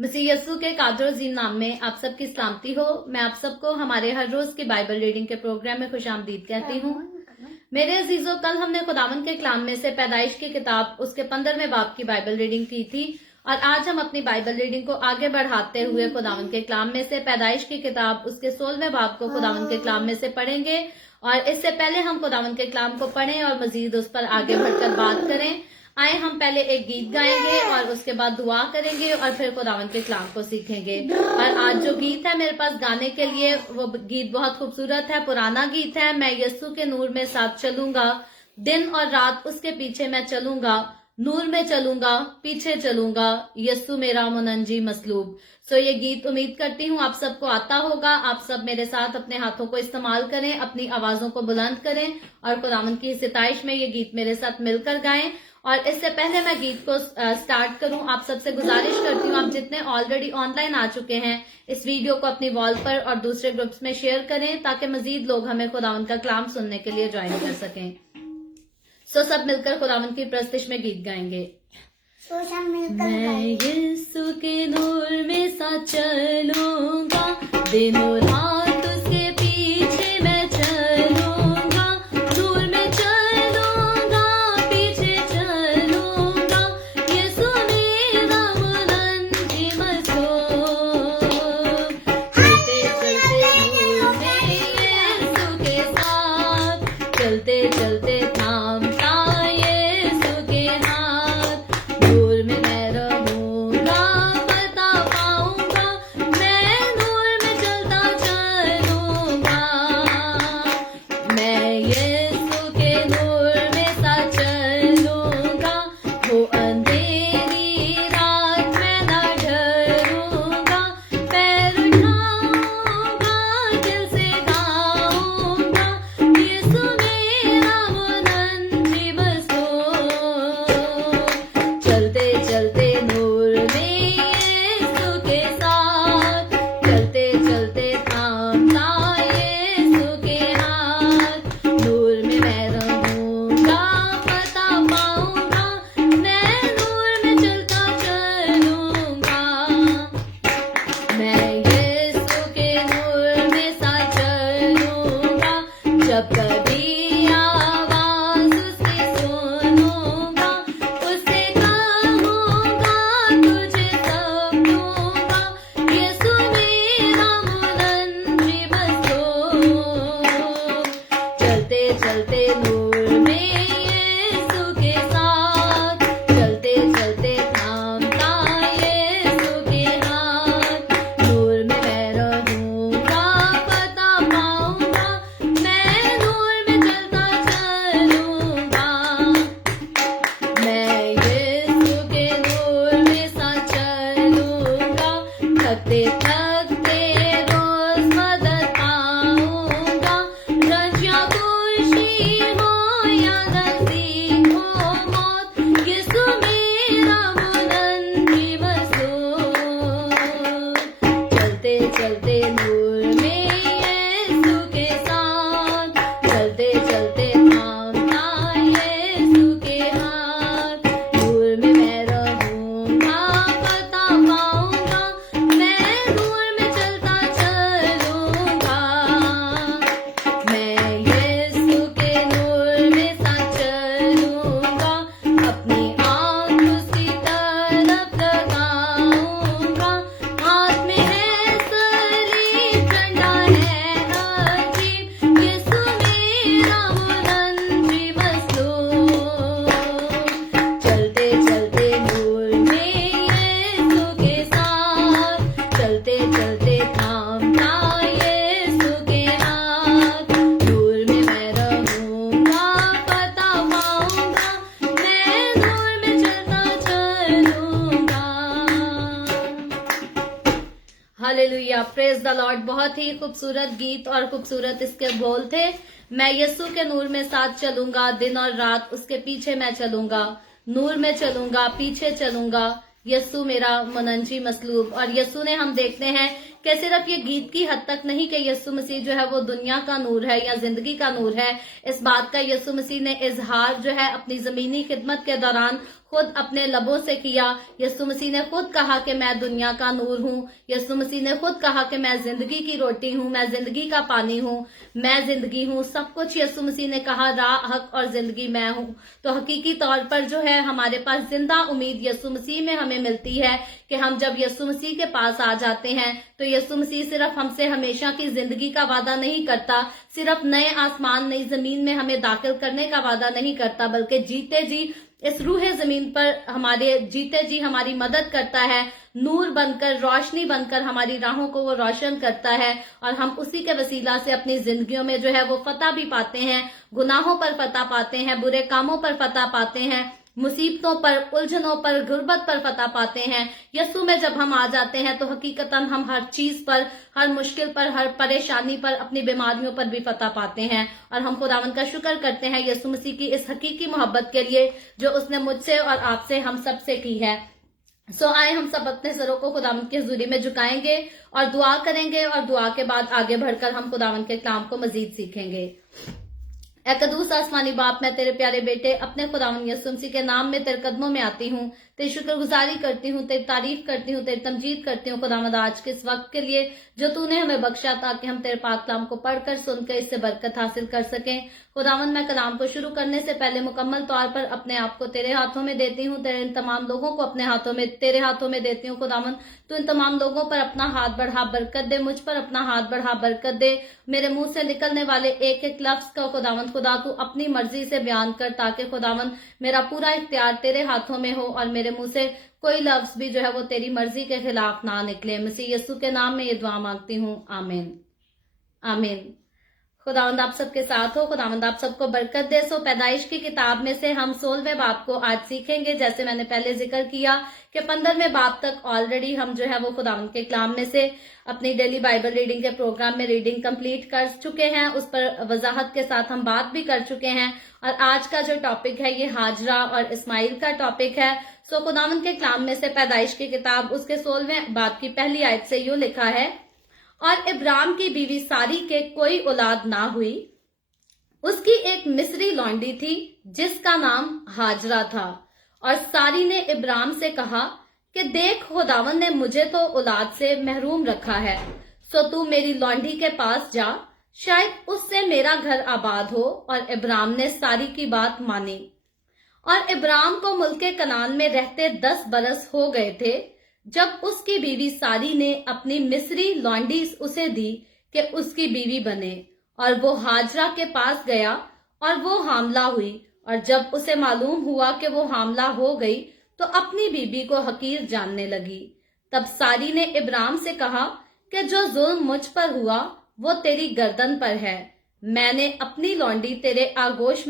मसीह यस्सु के कादर अजीम नाम में आप सबकी सलामती हो। मैं आप सबको हमारे हर रोज की बाइबल रीडिंग के प्रोग्राम में खुशामदीद कहती हूँ। मेरे अजीजों, कल हमने खुदावंद के कलाम में से पैदाइश की किताब उसके 15वें बाब की बाइबल रीडिंग की थी और आज हम अपनी बाइबल रीडिंग को आगे बढ़ाते हुए खुदावंद के कलाम में से पैदाइश की किताब उसके 16वें बाब को खुदावंद के कलाम में से पढ़ेंगे। और इससे पहले हम खुदावंद के कलाम को पढ़ें और मजीद उस पर आगे बढ़कर बात करें, आए हम पहले एक गीत गाएंगे और उसके बाद दुआ करेंगे और फिर खुदावंद के कलाम को सीखेंगे। और आज जो गीत है मेरे पास गाने के लिए, वो गीत बहुत खूबसूरत है, पुराना गीत है। मैं यस्सु के नूर में साथ चलूंगा, दिन और रात उसके पीछे मैं चलूंगा, नूर में चलूंगा, पीछे चलूंगा, यस्सु मेरा मुनंजी मसलूब। सो ये गीत उम्मीद करती हूँ आप सबको आता होगा। आप सब मेरे साथ अपने हाथों को इस्तेमाल करें, अपनी आवाजों को बुलंद करें और खुदावंद की सिताइश में ये गीत मेरे साथ मिलकर गाएं। और इससे पहले मैं गीत को स्टार्ट करूं, आप सबसे गुजारिश करती हूँ, आप जितने ऑलरेडी ऑनलाइन आ चुके हैं इस वीडियो को अपनी वॉल पर और दूसरे ग्रुप्स में शेयर करें ताकि मजीद लोग हमें खुदावंद का कलाम सुनने के लिए ज्वाइन कर सकें। सो सब मिलकर खुदावंद की प्रस्तिश में गीत गाएंगे। मैं यीशु के नूर में साथ चलूंगा, दिनों रात उसके पीछे मैं चलूंगा, नूर में चलूंगा, पीछे चलूंगा, यीशु मेरा मुनंजी मसलूब। चलते चलते नूर में यीशु के साथ, चलते चलते थामता यीशु के हाथ, नूर में मैं रहूंगा, पता पाऊंगा, मैं नूर में चलता चलूंगा। मैं यीशु के नूर में साथ चलूंगा, वो अंधेरी रात में ना डरूंगा, पैर उठाऊंगा, दिल से गाऊंगा, यीशु मेरा मुनंजी मसलूब। चलते चलते नूर में यीशु के साथ, चलते चलते थामता यीशु के हाथ, नूर में मैं रहूंगा, पता पाऊंगा, मैं नूर में चलता चलूंगा। मैं यीशु के नूर में साथ चलूंगा, जब कभी आवाज उसकी सुनूंगा, उससे कहूंगा तुझे सब दूंगा, यीशु मेरा मुनंजी मसलूब। चलते चलते नूर में यीशु के साथ, चलते चलते थामता यीशु के हाथ, नूर में मैं रहूंगा, पता पाऊंगा, मैं नूर में चलता चलूंगा। मैं यीशु के नूर में साथ चलूंगा, थकते थकते रोज मदद पाऊंगा, रंज या खुशी हो या नजदीक हो मौत, यीशु मेरा मुनंजी मसलूब। चलते चलते नूर में यीशु के साथ, चलते चलते थामता यीशु के हाथ, नूर में मैं रहूंगा, पता पाऊंगा, मैं नूर में चलता चलूंगा। मैं यीशु के नूर में साथ चलूंगा, अपनी आँख उसकी तरफ लगाऊंगा, हाथ में है सलीब, डंडा है अजीब, यीशु मेरा मुनंजी मसलूब। चलते चलते नूर में यीशु के साथ, चलते चलते थामता यीशु के हाथ, नूर में मैं रहूंगा, पता पाऊंगा, मैं नूर में चलता चलूंगा। Hallelujah, praise the Lord. बहुत ही खूबसूरत गीत और खूबसूरत इसके बोल थे। मैं यीशु के नूर में साथ चलूंगा, दिन और रात उसके पीछे मैं चलूंगा, नूर में चलूंगा, पीछे चलूंगा, यीशु मेरा मुनंजी मसलूब। और यीशु ने हम देखते हैं कि सिर्फ ये गीत की हद तक नहीं कि यीशु मसीह जो है वो दुनिया का नूर है या जिंदगी का नूर है। इस बात का यीशु मसीह ने इजहार जो है अपनी जमीनी खिदमत के दौरान खुद अपने लबों से किया। यीशु मसीह ने खुद कहा कि मैं दुनिया का नूर हूँ। यीशु मसीह ने खुद कहा कि मैं जिंदगी की रोटी हूँ, मैं जिंदगी का पानी हूँ, मैं जिंदगी हूँ। सब कुछ यीशु मसीह ने कहा, राह, हक और जिंदगी मैं हूँ। तो हकीकी तौर पर जो है हमारे पास जिंदा उम्मीद यीशु मसीह में हमें मिलती है कि हम जब यीशु मसीह के पास आ जाते हैं तो यीशु मसीह सिर्फ हमसे हमेशा की जिंदगी का वादा नहीं करता, सिर्फ नए आसमान नई जमीन में हमें दाखिल करने का वादा नहीं करता, बल्कि जीते जी इस रूहे जमीन पर हमारे जीते जी हमारी मदद करता है। नूर बनकर, रोशनी बनकर हमारी राहों को वो रोशन करता है और हम उसी के वसीला से अपनी जिंदगियों में जो है वो फतह भी पाते हैं, गुनाहों पर फतह पाते हैं, बुरे कामों पर फतह पाते हैं, मुसीबतों पर, उलझनों पर, गुर्बत पर फतह पाते हैं। यीशु में जब हम आ जाते हैं तो हकीकतन हम हर चीज पर, हर मुश्किल पर, हर परेशानी पर, अपनी बीमारियों पर भी फतह पाते हैं और हम खुदावंद का शुक्र करते हैं यीशु मसीह की इस हकीकी मोहब्बत के लिए जो उसने मुझसे और आपसे, हम सब से की है। आए हम सब अपने सरों को खुदावंद की हुजूरी में झुकाएंगे और दुआ करेंगे और दुआ के बाद आगे बढ़कर हम खुदावंद के कलाम को मजीद सीखेंगे। ऐ कदूस आसमानी बाप, मैं तेरे प्यारे बेटे अपने खुदावंद यीशु मसीह के नाम में तेरे कदमों में आती हूँ, तेरी शुक्रगुजारी करती हूँ, तेरी तारीफ करती हूँ, तेरी तमजीद करती हूँ खुदावंद आज के इस वक्त के लिए जो तूने हमें बख्शा ताकि हम तेरे पाक कलाम को पढ़कर सुनकर इससे बरकत हासिल कर सकें। खुदावंद मैं कलाम को शुरू करने से पहले मुकम्मल तौर पर अपने आप को तेरे हाथों में देती हूँ, तेरे इन तमाम लोगों को अपने हाथों में, तेरे हाथों में देती हूँ। खुदावंद तू इन तमाम लोगों पर अपना हाथ बढ़ा बरकत दे, मुझ पर अपना हाथ बढ़ा बरकत दे। मेरे मुंह से निकलने वाले एक एक लफ्ज का खुदावंद खुदा तू अपनी मर्जी से बयान कर ताकि खुदावंद मेरा पूरा इख्तियार तेरे हाथों में हो और मेरे मुंह से कोई लफ्ज भी जो है वो तेरी मर्जी के खिलाफ ना निकले। मसीह यीशु के नाम में ये दुआ मांगती हूँ, आमीन आमीन। खुदावंद आप सबके साथ हो, खुदावंद आप सबको बरकत दे। पैदाइश की किताब में से हम 16वें बाब को आज सीखेंगे। जैसे मैंने पहले जिक्र किया कि 15वें बाब तक ऑलरेडी हम जो है वो खुदावंद के कलाम में से अपनी डेली बाइबल रीडिंग के प्रोग्राम में रीडिंग कंप्लीट कर चुके हैं, उस पर वजाहत के साथ हम बात भी कर चुके हैं और आज का जो टॉपिक है ये हाजरा और इस्माइल का टॉपिक है। खुदावंद के कलाम में से पैदाइश की किताब उसके 16वें बाब की पहली आयत से यूं लिखा है, और इब्राम की बीवी सारी के कोई औलाद ना हुई, उसकी एक मिस्री लौंडी थी जिसका नाम हाजरा था। और सारी ने इब्राम से कहा कि देख खुदावन ने मुझे तो औलाद से महरूम रखा है, सो तू मेरी लौंडी के पास जा, शायद उससे मेरा घर आबाद हो। और इब्राम ने सारी की बात मानी। और इब्राम को मुल्के कनान में रहते 10 बरस हो गए थे जब उसकी बीवी सारी ने अपनी मिस्री लौंडी उसे दी कि उसकी बीवी बने। और वो हाजरा के पास गया और वो हामला हुई। और जब उसे मालूम हुआ कि वो हामला हो गई तो अपनी बीबी को हकीर जानने लगी। तब सारी ने इब्राम से कहा कि जो जुल्म मुझ पर हुआ वो तेरी गर्दन पर है। मैंने अपनी लौंडी तेरे आगोश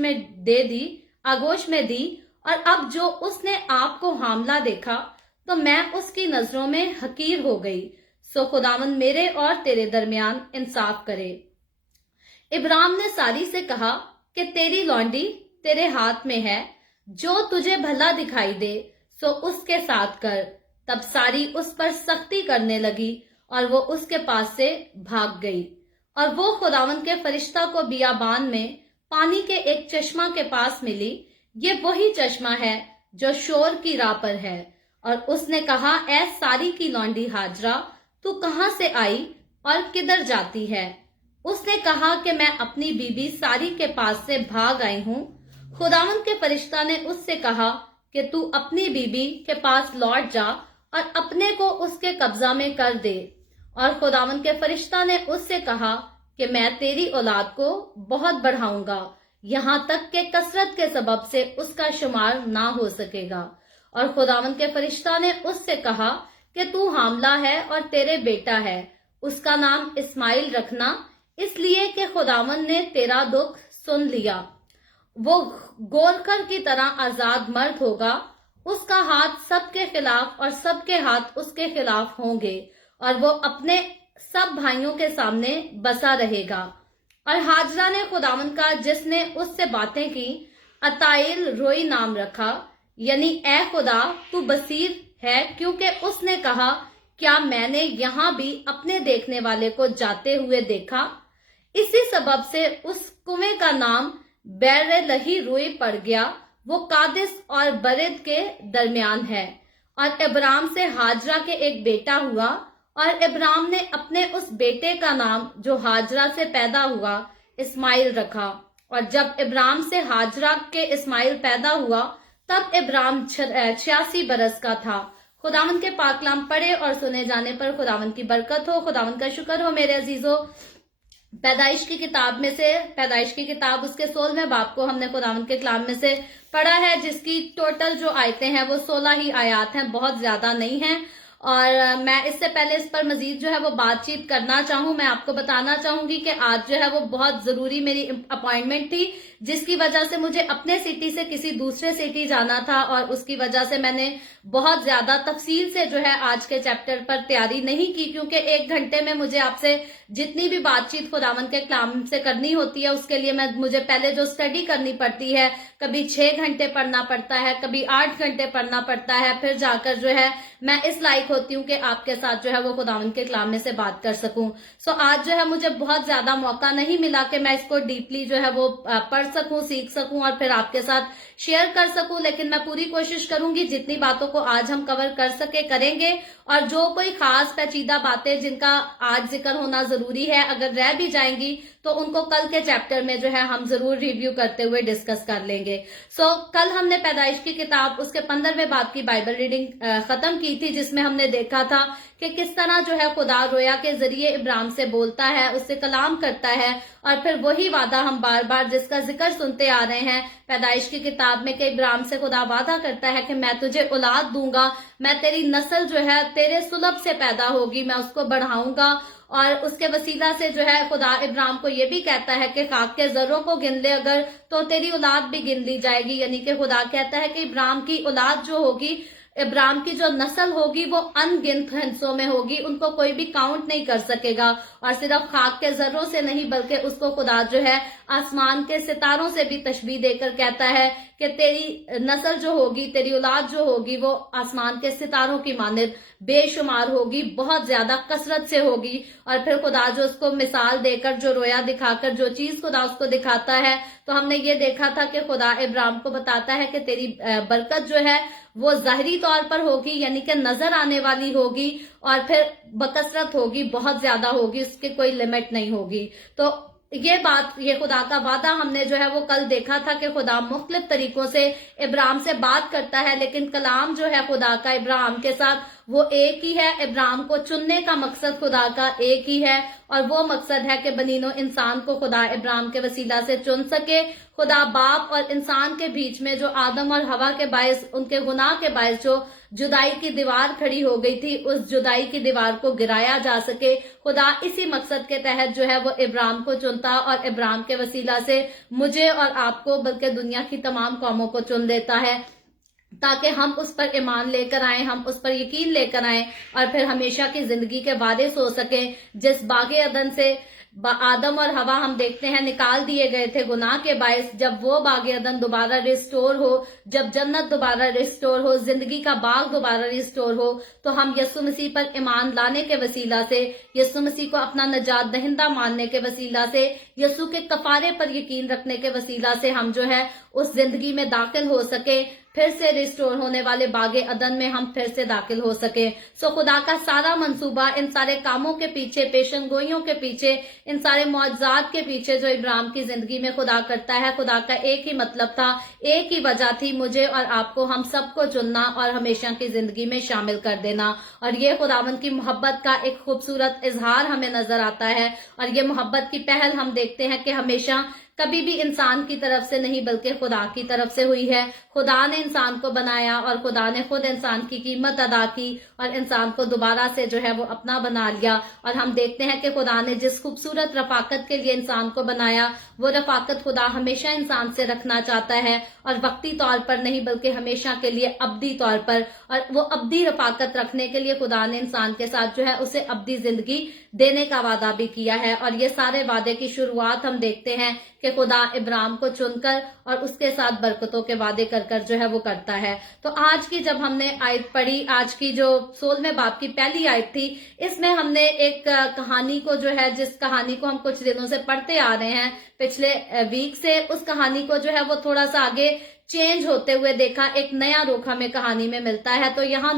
में दी और अब जो उसने आपको हामला देखा तो मैं उसकी नजरों में हकीर हो गई। खुदावंद मेरे और तेरे दरमियान इंसाफ करे। इब्राम ने सारी से कहा कि तेरी लौंडी तेरे हाथ में है, जो तुझे भला दिखाई दे सो उसके साथ कर। तब सारी उस पर सख्ती करने लगी और वो उसके पास से भाग गई। और वो खुदावंद के फरिश्ता को बियाबान में पानी के एक चश्मा के पास मिली। ये वही चश्मा है जो शोर की राह पर है। और उसने कहा, ऐ सारी की लौंडी हाजरा, तू कहां से आई और किधर जाती है? उसने कहा कि मैं अपनी बीबी सारी के पास से भाग आई हूँ। खुदावंद के फरिश्ता ने उससे कहा कि तू अपनी बीबी के पास लौट जा और अपने को उसके कब्जा में कर दे। और खुदावंद के फरिश्ता ने उससे कहा कि मैं तेरी औलाद को बहुत बढ़ाऊंगा, यहाँ तक कि कसरत के सबब से उसका शुमार ना हो सकेगा। और खुदावंद के फरिश्ता ने उससे कहा कि तू हामला है और तेरे बेटा है, उसका नाम इस्माइल रखना, इसलिए कि खुदावंद ने तेरा दुख सुन लिया। वो गोरखर की तरह आजाद मर्द होगा, उसका हाथ सबके खिलाफ और सबके हाथ उसके खिलाफ होंगे और वो अपने सब भाइयों के सामने बसा रहेगा। और हाजरा ने खुदावंद का जिसने उससे बातें की अताइल रोई नाम रखा, यानी ए खुदा तू बसीर है, क्योंकि उसने कहा क्या मैंने यहाँ भी अपने देखने वाले को जाते हुए देखा। इसी सबब से उस कुएं का नाम बैर लही रोई पड़ गया। वो कादिस और बरेद के दरमियान है। और इब्राम से हाजरा के एक बेटा हुआ, और इब्राम ने अपने उस बेटे का नाम जो हाजरा से पैदा हुआ इस्माइल रखा। और जब इब्राम से हाजरा के इस्माइल पैदा हुआ तब इब्राम 86 बरस का था। खुदावंद के पाक कलाम पढ़े और सुने जाने पर खुदावंद की बरकत हो। खुदावंद का शुक्र हो मेरे अजीजों। पैदाइश की किताब में से, पैदाइश की किताब उसके 16वें बाब को हमने खुदावंद के कलाम में से पढ़ा है, जिसकी टोटल जो आयतें हैं वो 16 ही आयात हैं, बहुत ज्यादा नहीं हैं। और मैं इससे पहले इस पर मजीद जो है वो बातचीत करना चाहूँ, मैं आपको बताना चाहूंगी कि आज जो है वो बहुत जरूरी मेरी अपॉइंटमेंट थी, जिसकी वजह से मुझे अपने सिटी से किसी दूसरे सिटी जाना था, और उसकी वजह से मैंने बहुत ज्यादा तफसील से जो है आज के चैप्टर पर तैयारी नहीं की, क्योंकि 1 घंटे में मुझे आपसे जितनी भी बातचीत खुदावंद के कलाम से करनी होती है उसके लिए मुझे पहले जो स्टडी करनी पड़ती है, कभी 6 घंटे पढ़ना पड़ता है, कभी 8 घंटे पढ़ना पड़ता है, फिर जाकर जो है मैं इस लायक होती हूँ कि आपके साथ जो है वो खुदावंद के कलाम में से बात कर सकूं। सो आज जो है मुझे बहुत ज्यादा मौका नहीं मिला कि मैं इसको डीपली जो है वो पढ़ सकूं, सीख सकूं और फिर आपके साथ शेयर कर सकूं, लेकिन मैं पूरी कोशिश करूंगी जितनी बातों को आज हम कवर कर सके करेंगे। और जो कोई खास पेचीदा बातें जिनका आज जिक्र होना जरूरी है अगर रह भी जाएंगी तो उनको कल के चैप्टर में जो है हम जरूर रिव्यू करते हुए डिस्कस कर लेंगे। कल हमने पैदाइश की किताब उसके 15वें बाब की बाइबल रीडिंग खत्म की थी, जिसमें हमने देखा था कि किस तरह जो है खुदा रोया के जरिए इब्राहिम से बोलता है, उससे कलाम करता है, और फिर वही वादा हम बार बार जिसका जिक्र सुनते आ रहे हैं पैदाइश की किताब में कि इब्राहिम से खुदा वादा करता है कि मैं तुझे औलाद दूंगा, मैं तेरी नस्ल जो है तेरे सुलभ से पैदा होगी, मैं उसको बढ़ाऊंगा। और उसके वसीला से जो है खुदा इब्राहिम को ये भी कहता है कि खाक के जर्रों को गिन ले अगर तो तेरी औलाद भी गिन ली जाएगी। यानी कि खुदा कहता है कि इब्राहिम की औलाद जो होगी, इब्राहिम की जो नस्ल होगी वो अनगिनत हिस्सों में होगी, उनको कोई भी काउंट नहीं कर सकेगा। और सिर्फ खाक के जर्रों से नहीं बल्कि उसको खुदा जो है आसमान के सितारों से भी तशबीह देकर कहता है कि तेरी नस्ल जो होगी, तेरी औलाद जो होगी वो आसमान के सितारों की मानिंद बेशुमार होगी, बहुत ज्यादा कसरत से होगी। और फिर खुदा जो उसको मिसाल देकर, जो रोया दिखाकर जो चीज खुदा उसको दिखाता है, तो हमने ये देखा था कि खुदा इब्राहिम को बताता है कि तेरी बरकत जो है वो ज़ाहिरी तौर पर होगी, यानी कि नजर आने वाली होगी, और फिर बकसरत होगी, बहुत ज्यादा होगी, उसके कोई लिमिट नहीं होगी। तो ये बात, ये खुदा का वादा हमने जो है वो कल देखा था कि खुदा मुख्तलिफ तरीकों से इब्राहिम से बात करता है, लेकिन कलाम जो है खुदा का इब्राहिम के साथ वो एक ही है। इब्राहिम को चुनने का मकसद खुदा का एक ही है, और वो मकसद है कि बनीनो इंसान को खुदा इब्राहिम के वसीला से चुन सके। खुदा बाप और इंसान के बीच में जो आदम और हवा के बायस, उनके गुनाह के बायस जो जुदाई की दीवार खड़ी हो गई थी, उस जुदाई की दीवार को गिराया जा सके। खुदा इसी मकसद के तहत जो है वो इब्राहिम को चुनता, और इब्राहिम के वसीला से मुझे और आपको बल्कि दुनिया की तमाम कौमों को चुन लेता है, ताकि हम उस पर ईमान लेकर आए, हम उस पर यकीन लेकर आए, और फिर हमेशा की जिंदगी के वारिस हो सके। जिस बागे अदन से आदम और हवा हम देखते हैं निकाल दिए गए थे गुनाह के बायस, जब वो बागे अदन दोबारा रिस्टोर हो, जब जन्नत दोबारा रिस्टोर हो, जिंदगी का बाग दोबारा रिस्टोर हो, तो हम यीशु मसीह पर ईमान लाने के वसीला से, यीशु मसीह को अपना नजात दहिंदा मानने के वसीला से, यीशु के कफारे पर यकीन रखने के वसीला से हम जो है उस जिंदगी में दाखिल हो सके, फिर से रिस्टोर होने वाले बागे अदन में हम फिर से दाखिल हो सके। खुदा का सारा मंसूबा, इन सारे कामों के पीछे, पेशन गोइयों के पीछे, इन सारे मौजज़ात के पीछे जो इब्राहिम की जिंदगी में खुदा करता है, खुदा का एक ही मतलब था, एक ही वजह थी, मुझे और आपको, हम सबको चुनना और हमेशा की जिंदगी में शामिल कर देना। और ये खुदावंद की मोहब्बत का एक खूबसूरत इजहार हमें नजर आता है, और ये मोहब्बत की पहल हम देखते हैं कि हमेशा कभी भी इंसान की तरफ से नहीं बल्कि खुदा की तरफ से हुई है। खुदा ने इंसान को बनाया और खुदा ने खुद इंसान की कीमत अदा की और इंसान को दोबारा से जो है वो अपना बना लिया। और हम देखते हैं कि खुदा ने जिस खूबसूरत रफाकत के लिए इंसान को बनाया, वो रफाकत खुदा हमेशा इंसान से रखना चाहता है, और वक्ती तौर पर नहीं बल्कि हमेशा के लिए अब्दी तौर पर। और वो अब्दी रफाकत रखने के लिए खुदा ने इंसान के साथ जो है उसे अब्दी जिंदगी देने का वादा भी किया है। और ये सारे वादे की शुरुआत हम देखते हैं कि खुदा इब्राहिम को चुनकर और उसके साथ बरकतों के वादे कर कर जो है वो करता है। तो आज की जब हमने आयत पढ़ी, आज की जो 16वें बाब की पहली आयत थी, इसमें हमने एक कहानी को जो है, जिस कहानी को हम कुछ दिनों से पढ़ते आ रहे हैं पिछले वीक से, उस कहानी को जो है वो थोड़ा सा आगे चेंज होते हुए देखा, एक नया रुख हमें कहानी में मिलता है। तो यहाँ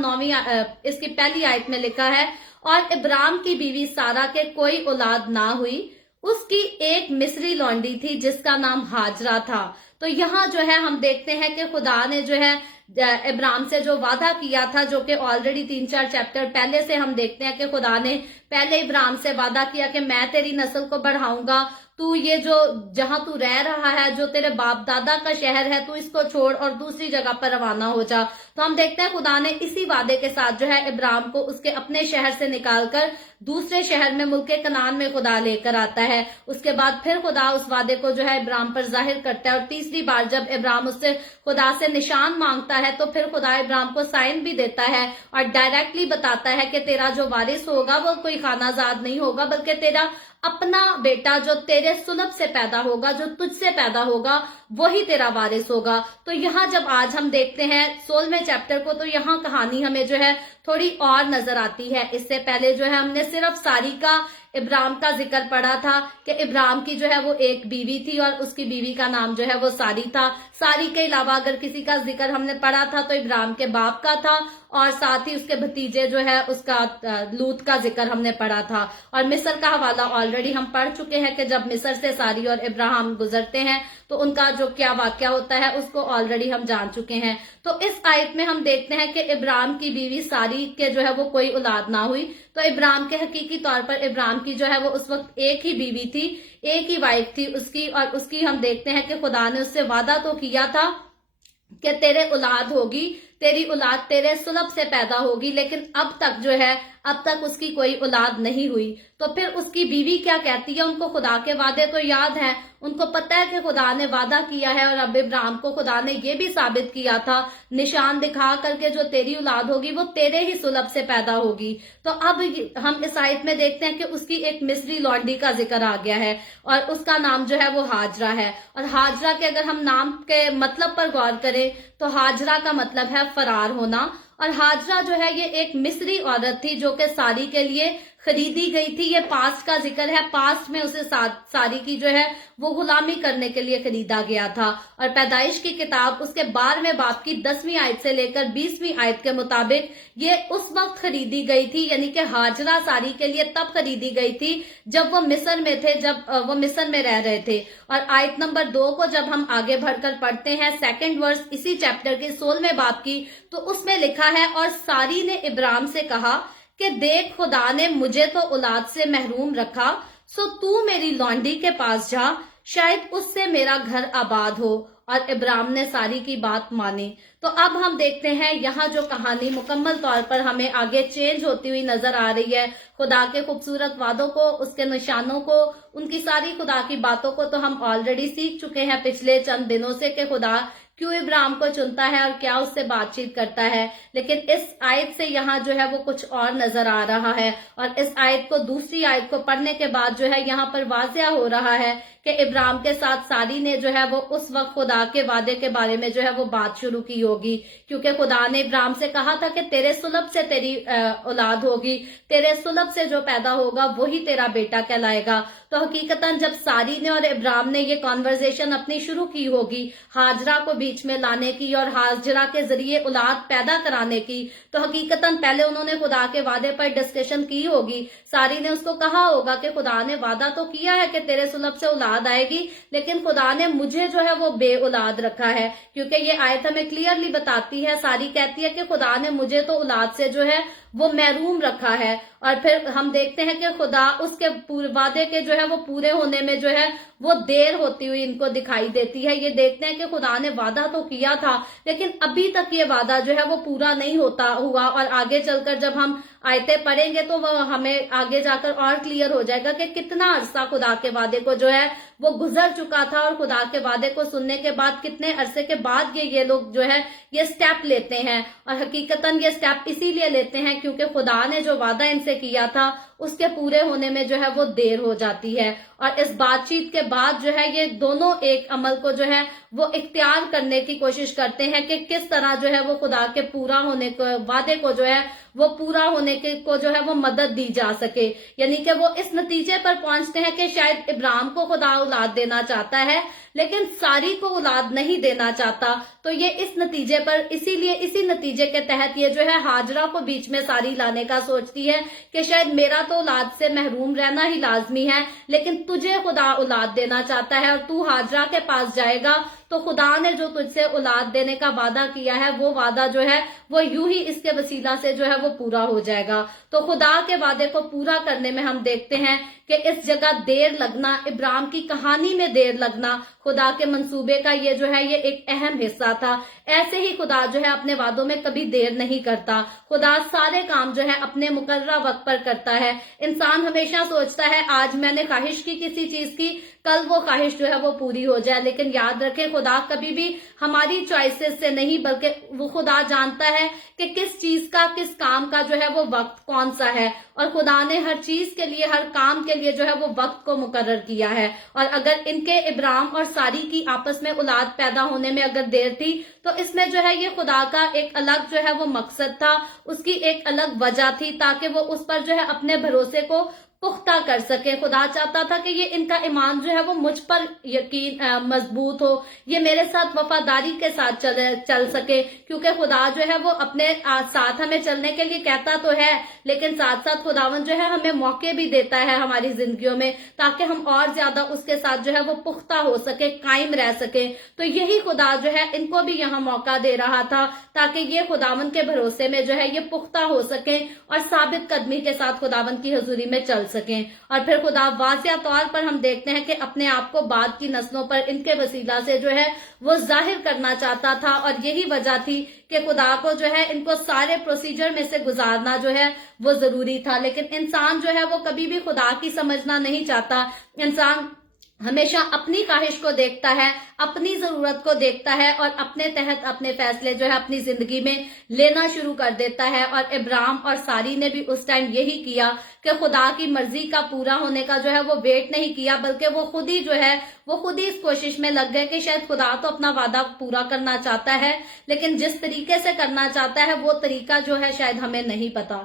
इसकी पहली आयत में लिखा है, और इब्राहिम की बीवी सारा के कोई औलाद ना हुई, उसकी एक मिस्री लौंडी थी जिसका नाम हाजरा था। तो यहाँ जो है हम देखते हैं कि खुदा ने जो है इब्राहिम से जो वादा किया था, जो कि ऑलरेडी 3-4 चैप्टर पहले से हम देखते हैं कि खुदा ने पहले इब्राहिम से वादा किया कि मैं तेरी नस्ल को बढ़ाऊंगा, तू ये जो जहां तू रह रहा है, जो तेरे बाप दादा का शहर है, तू इसको छोड़ और दूसरी जगह पर रवाना हो जा। तो हम देखते हैं खुदा ने इसी वादे के साथ जो है इब्राहिम को उसके अपने शहर से निकालकर दूसरे शहर में, मुल्क कनान में खुदा लेकर आता है। उसके बाद फिर खुदा उस वादे को जो है इब्राहिम पर जाहिर करता है, और तीसरी बार जब इब्राहिम उससे खुदा से निशान मांगता है तो फिर खुदा इब्राहिम को साइन भी देता है और डायरेक्टली बताता है कि तेरा जो वारिस होगा वो कोई खानाजाद नहीं होगा, बल्कि तेरा अपना बेटा जो तेरे सुलभ से पैदा होगा, जो तुझसे पैदा होगा, वही तेरा वारिस होगा। तो यहाँ जब आज हम देखते हैं 16वें चैप्टर को, तो यहाँ कहानी हमें जो है थोड़ी और नजर आती है। इससे पहले जो है हमने सिर्फ सारी का, इब्राहिम का जिक्र पढ़ा था कि इब्राहिम की जो है वो एक बीवी थी और उसकी बीवी का नाम जो है वो सारी था। सारी के अलावा अगर किसी का जिक्र हमने पढ़ा था तो इब्राहिम के बाप का था, और साथ ही उसके भतीजे जो है उसका लूत का जिक्र हमने पढ़ा था। और मिस्र का हवाला ऑलरेडी हम पढ़ चुके हैं कि जब मिस्र से सारी और इब्राहिम गुजरते हैं तो उनका जो क्या वाकया होता है उसको ऑलरेडी हम जान चुके हैं। तो इस आयत में हम देखते हैं कि इब्राहिम की बीवी सारी के जो है वो कोई औलाद ना हुई। तो इब्राहिम के हकीकी तौर पर इब्राहिम की जो है वो उस वक्त एक ही बीवी थी, एक ही वाइफ थी उसकी, और उसकी हम देखते हैं कि खुदा ने उससे वादा तो किया था कि तेरे औलाद होगी, तेरी औलाद तेरे सुलभ से पैदा होगी, लेकिन अब तक उसकी कोई औलाद नहीं हुई। तो फिर उसकी बीवी क्या कहती है, उनको खुदा के वादे तो याद है, उनको पता है कि खुदा ने वादा किया है, और अब इब्राहिम को खुदा ने ये भी साबित किया था निशान दिखा करके जो तेरी औलाद होगी वो तेरे ही सुलभ से पैदा होगी। तो अब हम इस आयत में देखते हैं कि उसकी एक मिस्री लौंडी का जिक्र आ गया है, और उसका नाम जो है वो हाजरा है। और हाजरा के अगर हम नाम के मतलब पर गौर करें तो हाजरा का मतलब है फरार होना। और हाजरा जो है ये एक मिस्री औरत थी जो कि सारी के लिए खरीदी गई थी। ये पास्ट का जिक्र है, पास्ट में उसे सारी की जो है वो गुलामी करने के लिए खरीदा गया था। और पैदाइश की किताब उसके 12वें बाब की 10वीं आयत से लेकर 20वीं आयत के मुताबिक ये उस वक्त खरीदी गई थी, यानी कि हाजरा सारी के लिए तब खरीदी गई थी जब वो मिस्र में थे, जब वो मिस्र में रह रहे थे। और आयत नंबर 2 को जब हम आगे बढ़कर पढ़ते हैं, सेकंड वर्स इसी चैप्टर के 16वें बाब की, तो उसमें लिखा है, और सारी ने इब्राहिम से कहा कि देख, खुदा ने मुझे तो औलाद से महरूम रखा, सो तू मेरी लौंडी के पास जा, शायद उससे मेरा घर आबाद हो। और इब्राहिम ने सारी की बात मानी। तो अब हम देखते हैं यहाँ जो कहानी मुकम्मल तौर पर हमें आगे चेंज होती हुई नजर आ रही है। खुदा के खूबसूरत वादों को, उसके निशानों को, उनकी सारी खुदा की बातों को तो हम ऑलरेडी सीख चुके हैं पिछले चंद दिनों से कि खुदा क्यों इब्राहिम को चुनता है और क्या उससे बातचीत करता है। लेकिन इस आयत से यहाँ जो है वो कुछ और नजर आ रहा है, और इस आयत को, दूसरी आयत को पढ़ने के बाद जो है यहाँ पर वाज़िया हो रहा है कि इब्राहिम के साथ सारी ने जो है वो उस वक्त खुदा के वादे के बारे में जो है वो बात शुरू की होगी, क्योंकि खुदा ने इब्राहिम से कहा था कि तेरे सुलभ से तेरी औलाद होगी, तेरे सुलभ से जो पैदा होगा वही तेरा बेटा कहलाएगा। तो हकीकतन जब सारी ने और इब्राहिम ने ये कॉन्वर्सेशन अपनी शुरू की होगी हाजरा को बीच में लाने की और हाजरा के जरिए औलाद पैदा कराने की, तो हकीकतन पहले उन्होंने खुदा के वादे पर डिस्कशन की होगी। सारी ने उसको कहा होगा कि खुदा ने वादा तो किया है कि तेरे सुलभ से औलाद आएगी, लेकिन खुदा ने मुझे जो है वो बे औलाद रखा है, क्योंकि ये आयत हमें क्लियरली बताती है, सारी कहती है कि खुदा ने मुझे तो औलाद से जो है वो महरूम रखा है। और फिर हम देखते हैं कि खुदा उसके वादे के जो है वो पूरे होने में जो है वो देर होती हुई इनको दिखाई देती है। ये देखते हैं कि खुदा ने वादा तो किया था, लेकिन अभी तक ये वादा जो है वो पूरा नहीं होता हुआ। और आगे चलकर जब हम आयतें पढ़ेंगे तो वह हमें आगे जाकर और क्लियर हो जाएगा कि कितना अरसा खुदा के वादे को जो है वो गुजर चुका था, और खुदा के वादे को सुनने के बाद कितने अरसे के बाद ये लोग जो है ये स्टेप लेते हैं। और हकीकतन ये स्टेप इसीलिए लेते हैं क्योंकि खुदा ने जो वादा इनसे किया था اس کے پورے ہونے میں جو ہے وہ دیر ہو جاتی ہے. اور اس بات چیت کے بعد جو ہے یہ دونوں ایک عمل کو جو ہے وہ اختیار کرنے کی کوشش کرتے ہیں کہ کس طرح جو ہے وہ خدا کے پورا ہونے کو وعدے کو جو ہے وہ پورا ہونے کو جو ہے وہ مدد دی جا سکے. یعنی کہ وہ اس نتیجے پر پہنچتے ہیں کہ شاید ابراہیم کو خدا اولاد دینا چاہتا ہے لیکن ساری کو اولاد نہیں دینا چاہتا. تو یہ اس نتیجے پر اسی نتیجے کے تحت یہ جو ہے ہاجرہ کو بیچ میں ساری لانے کا سوچتی ہے کہ شاید میرا تو اولاد سے محروم رہنا ہی لازمی ہے لیکن تجھے خدا اولاد دینا چاہتا ہے اور تو ہاجرہ کے پاس جائے گا تو خدا نے جو تجھ سے اولاد دینے کا وعدہ کیا ہے وہ وعدہ جو ہے وہ یوں ہی اس کے وسیلہ سے جو ہے وہ پورا ہو جائے گا. تو خدا کے وعدے کو پورا کرنے میں ہم دیکھتے ہیں کہ اس جگہ دیر لگنا، ابراہیم کی کہانی میں دیر لگنا خدا کے منصوبے کا یہ جو ہے یہ ایک اہم حصہ تھا. ایسے ہی خدا جو ہے اپنے وعدوں میں کبھی دیر نہیں کرتا. خدا سارے کام جو ہے اپنے مقررہ وقت پر کرتا ہے. انسان ہمیشہ سوچتا ہے آج میں نے خواہش کی کسی چیز کی، کل وہ خواہش جو ہے وہ پوری ہو جائے. لیکن یاد رکھے خدا کبھی بھی ہماری چوائسز سے نہیں بلکہ وہ خدا جانتا ہے کہ کس چیز کا کس کام کا جو ہے وہ وقت کون سا ہے. اور خدا نے ہر چیز کے لیے ہر کام کے لیے جو ہے وہ وقت کو مقرر کیا ہے. اور اگر ان کے ابراہیم اور ساری کی آپس میں اولاد پیدا ہونے میں اگر دیر تھی تو اس میں جو ہے یہ خدا کا ایک الگ جو ہے وہ مقصد تھا، اس کی ایک الگ وجہ تھی تاکہ وہ اس پر جو ہے اپنے بھروسے کو پختہ کر سکے. خدا چاہتا تھا کہ یہ ان کا ایمان جو ہے وہ مجھ پر یقین مضبوط ہو، یہ میرے ساتھ وفاداری کے ساتھ چل سکے. کیونکہ خدا جو ہے وہ اپنے ساتھ ہمیں چلنے کے لیے کہتا تو ہے لیکن ساتھ ساتھ خداوند جو ہے ہمیں موقع بھی دیتا ہے ہماری زندگیوں میں تاکہ ہم اور زیادہ اس کے ساتھ جو ہے وہ پختہ ہو سکے، قائم رہ سکے. تو یہی خدا جو ہے ان کو بھی یہاں موقع دے رہا تھا تاکہ یہ خداوند کے بھروسے میں جو ہے یہ پختہ ہو سکیں اور ثابت قدمی کے ساتھ خداوند کی حضوری میں چل سکیں. اور پھر خدا واضح طور پر ہم دیکھتے ہیں کہ اپنے آپ کو بعد کی نسلوں پر ان کے وسیلہ سے جو ہے وہ ظاہر کرنا چاہتا تھا. اور یہی وجہ تھی کہ خدا کو جو ہے ان کو سارے پروسیجر میں سے گزارنا جو ہے وہ ضروری تھا. لیکن انسان جو ہے وہ کبھی بھی خدا کی سمجھنا نہیں چاہتا. انسان ہمیشہ اپنی خواہش کو دیکھتا ہے، اپنی ضرورت کو دیکھتا ہے اور اپنے تحت اپنے فیصلے جو ہے اپنی زندگی میں لینا شروع کر دیتا ہے. اور ابراہیم اور ساری نے بھی اس ٹائم یہی کیا کہ خدا کی مرضی کا پورا ہونے کا جو ہے وہ ویٹ نہیں کیا بلکہ وہ خود ہی جو ہے وہ خود ہی اس کوشش میں لگ گئے کہ شاید خدا تو اپنا وعدہ پورا کرنا چاہتا ہے لیکن جس طریقے سے کرنا چاہتا ہے وہ طریقہ جو ہے شاید ہمیں نہیں پتا.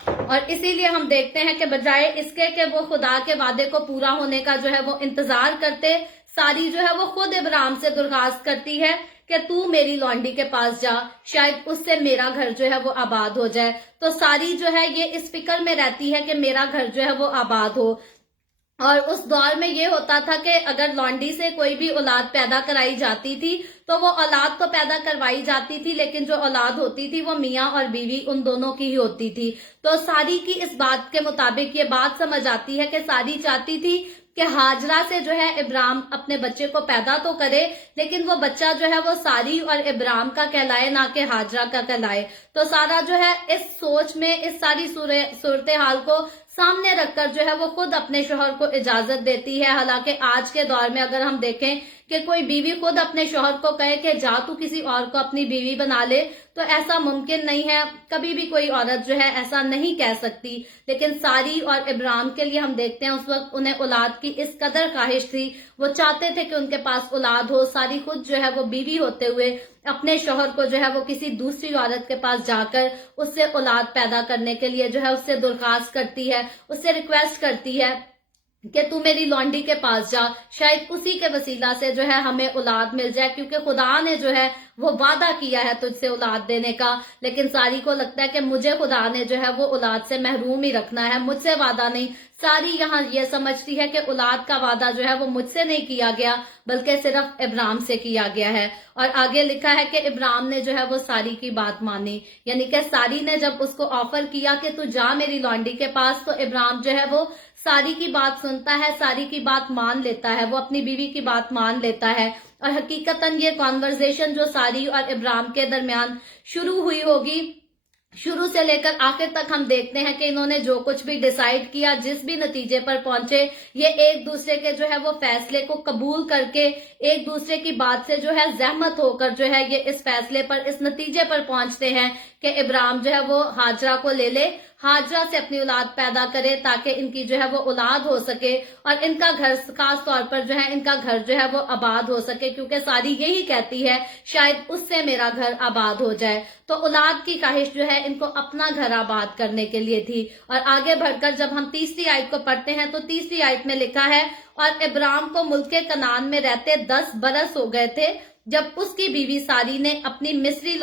اور اسی لیے ہم دیکھتے ہیں کہ بجائے اس کے کہ وہ خدا کے وعدے کو پورا ہونے کا جو ہے وہ انتظار کرتے، ساری جو ہے وہ خود ابراہیم سے درخواست کرتی ہے کہ تو میری لونڈی کے پاس جا، شاید اس سے میرا گھر جو ہے وہ آباد ہو جائے. تو ساری جو ہے یہ اس فکر میں رہتی ہے کہ میرا گھر جو ہے وہ آباد ہو. اور اس دور میں یہ ہوتا تھا کہ اگر لونڈی سے کوئی بھی اولاد پیدا کرائی جاتی تھی تو وہ اولاد تو پیدا کروائی جاتی تھی لیکن جو اولاد ہوتی تھی وہ میاں اور بیوی ان دونوں کی ہی ہوتی تھی. تو ساری کی اس بات کے مطابق یہ بات سمجھ آتی ہے کہ ساری چاہتی تھی کہ ہاجرہ سے جو ہے ابراہیم اپنے بچے کو پیدا تو کرے لیکن وہ بچہ جو ہے وہ ساری اور ابراہیم کا کہلائے نہ کہ ہاجرہ کا کہلائے. تو سارا جو ہے اس سوچ میں اس ساری صورتحال کو سامنے رکھ کر جو ہے وہ خود اپنے شوہر کو اجازت دیتی ہے. حالانکہ آج کے دور میں اگر ہم دیکھیں کہ کوئی بیوی خود اپنے شوہر کو کہے کہ جا تو کسی اور کو اپنی بیوی بنا لے تو ایسا ممکن نہیں ہے، کبھی بھی کوئی عورت جو ہے ایسا نہیں کہہ سکتی. لیکن ساری اور ابراہیم کے لیے ہم دیکھتے ہیں اس وقت انہیں اولاد کی اس قدر خواہش تھی، وہ چاہتے تھے کہ ان کے پاس اولاد ہو. ساری خود جو ہے وہ بیوی ہوتے ہوئے اپنے شوہر کو جو ہے وہ کسی دوسری عورت کے پاس جا کر اس سے اولاد پیدا کرنے کے لیے جو ہے اس سے درخواست کرتی ہے، اس سے ریکویسٹ کرتی ہے کہ تو میری لونڈی کے پاس جا، شاید اسی کے وسیلہ سے جو ہے ہمیں اولاد مل جائے کیونکہ خدا نے جو ہے وہ وعدہ کیا ہے تجھ سے اولاد دینے کا. لیکن ساری کو لگتا ہے کہ مجھے خدا نے جو ہے وہ اولاد سے محروم ہی رکھنا ہے، مجھ سے وعدہ نہیں. ساری یہاں یہ سمجھتی ہے کہ اولاد کا وعدہ جو ہے وہ مجھ سے نہیں کیا گیا بلکہ صرف ابراہیم سے کیا گیا ہے. اور آگے لکھا ہے کہ ابراہیم نے جو ہے وہ ساری کی بات مانی. یعنی کہ ساری نے جب اس کو آفر کیا کہ تو جا میری لونڈی کے پاس تو ابراہیم جو ہے وہ ساری کی بات سنتا ہے، ساری کی بات مان لیتا ہے، وہ اپنی بیوی کی بات مان لیتا ہے. اور حقیقتاً یہ کانورزیشن جو ساری اور ابراہیم کے درمیان شروع ہوئی ہوگی، شروع سے لے کر آخر تک ہم دیکھتے ہیں کہ انہوں نے جو کچھ بھی ڈیسائیڈ کیا، جس بھی نتیجے پر پہنچے، یہ ایک دوسرے کے جو ہے وہ فیصلے کو قبول کر کے ایک دوسرے کی بات سے جو ہے زحمت ہو کر جو ہے یہ اس فیصلے پر اس نتیجے پر پہنچتے ہیں کہ ابراہیم جو ہے وہ ہاجرہ کو لے لے. हाजरा से अपनी औलाद पैदा करे ताकि इनकी जो है वो औलाद हो सके और इनका घर, खास तौर पर जो है इनका घर जो है वो आबाद हो सके, क्योंकि सारी यही कहती है शायद उससे मेरा घर आबाद हो जाए। तो औलाद की ख्वाहिश जो है इनको अपना घर आबाद करने के लिए थी। और आगे बढ़कर जब हम तीसरी आयत को पढ़ते हैं तो तीसरी आयत में लिखा है, और इब्राम को मुल्के कनान में रहते 10 बरस हो गए थे जब उसकी बीवी सारी ने अपनी मिस्री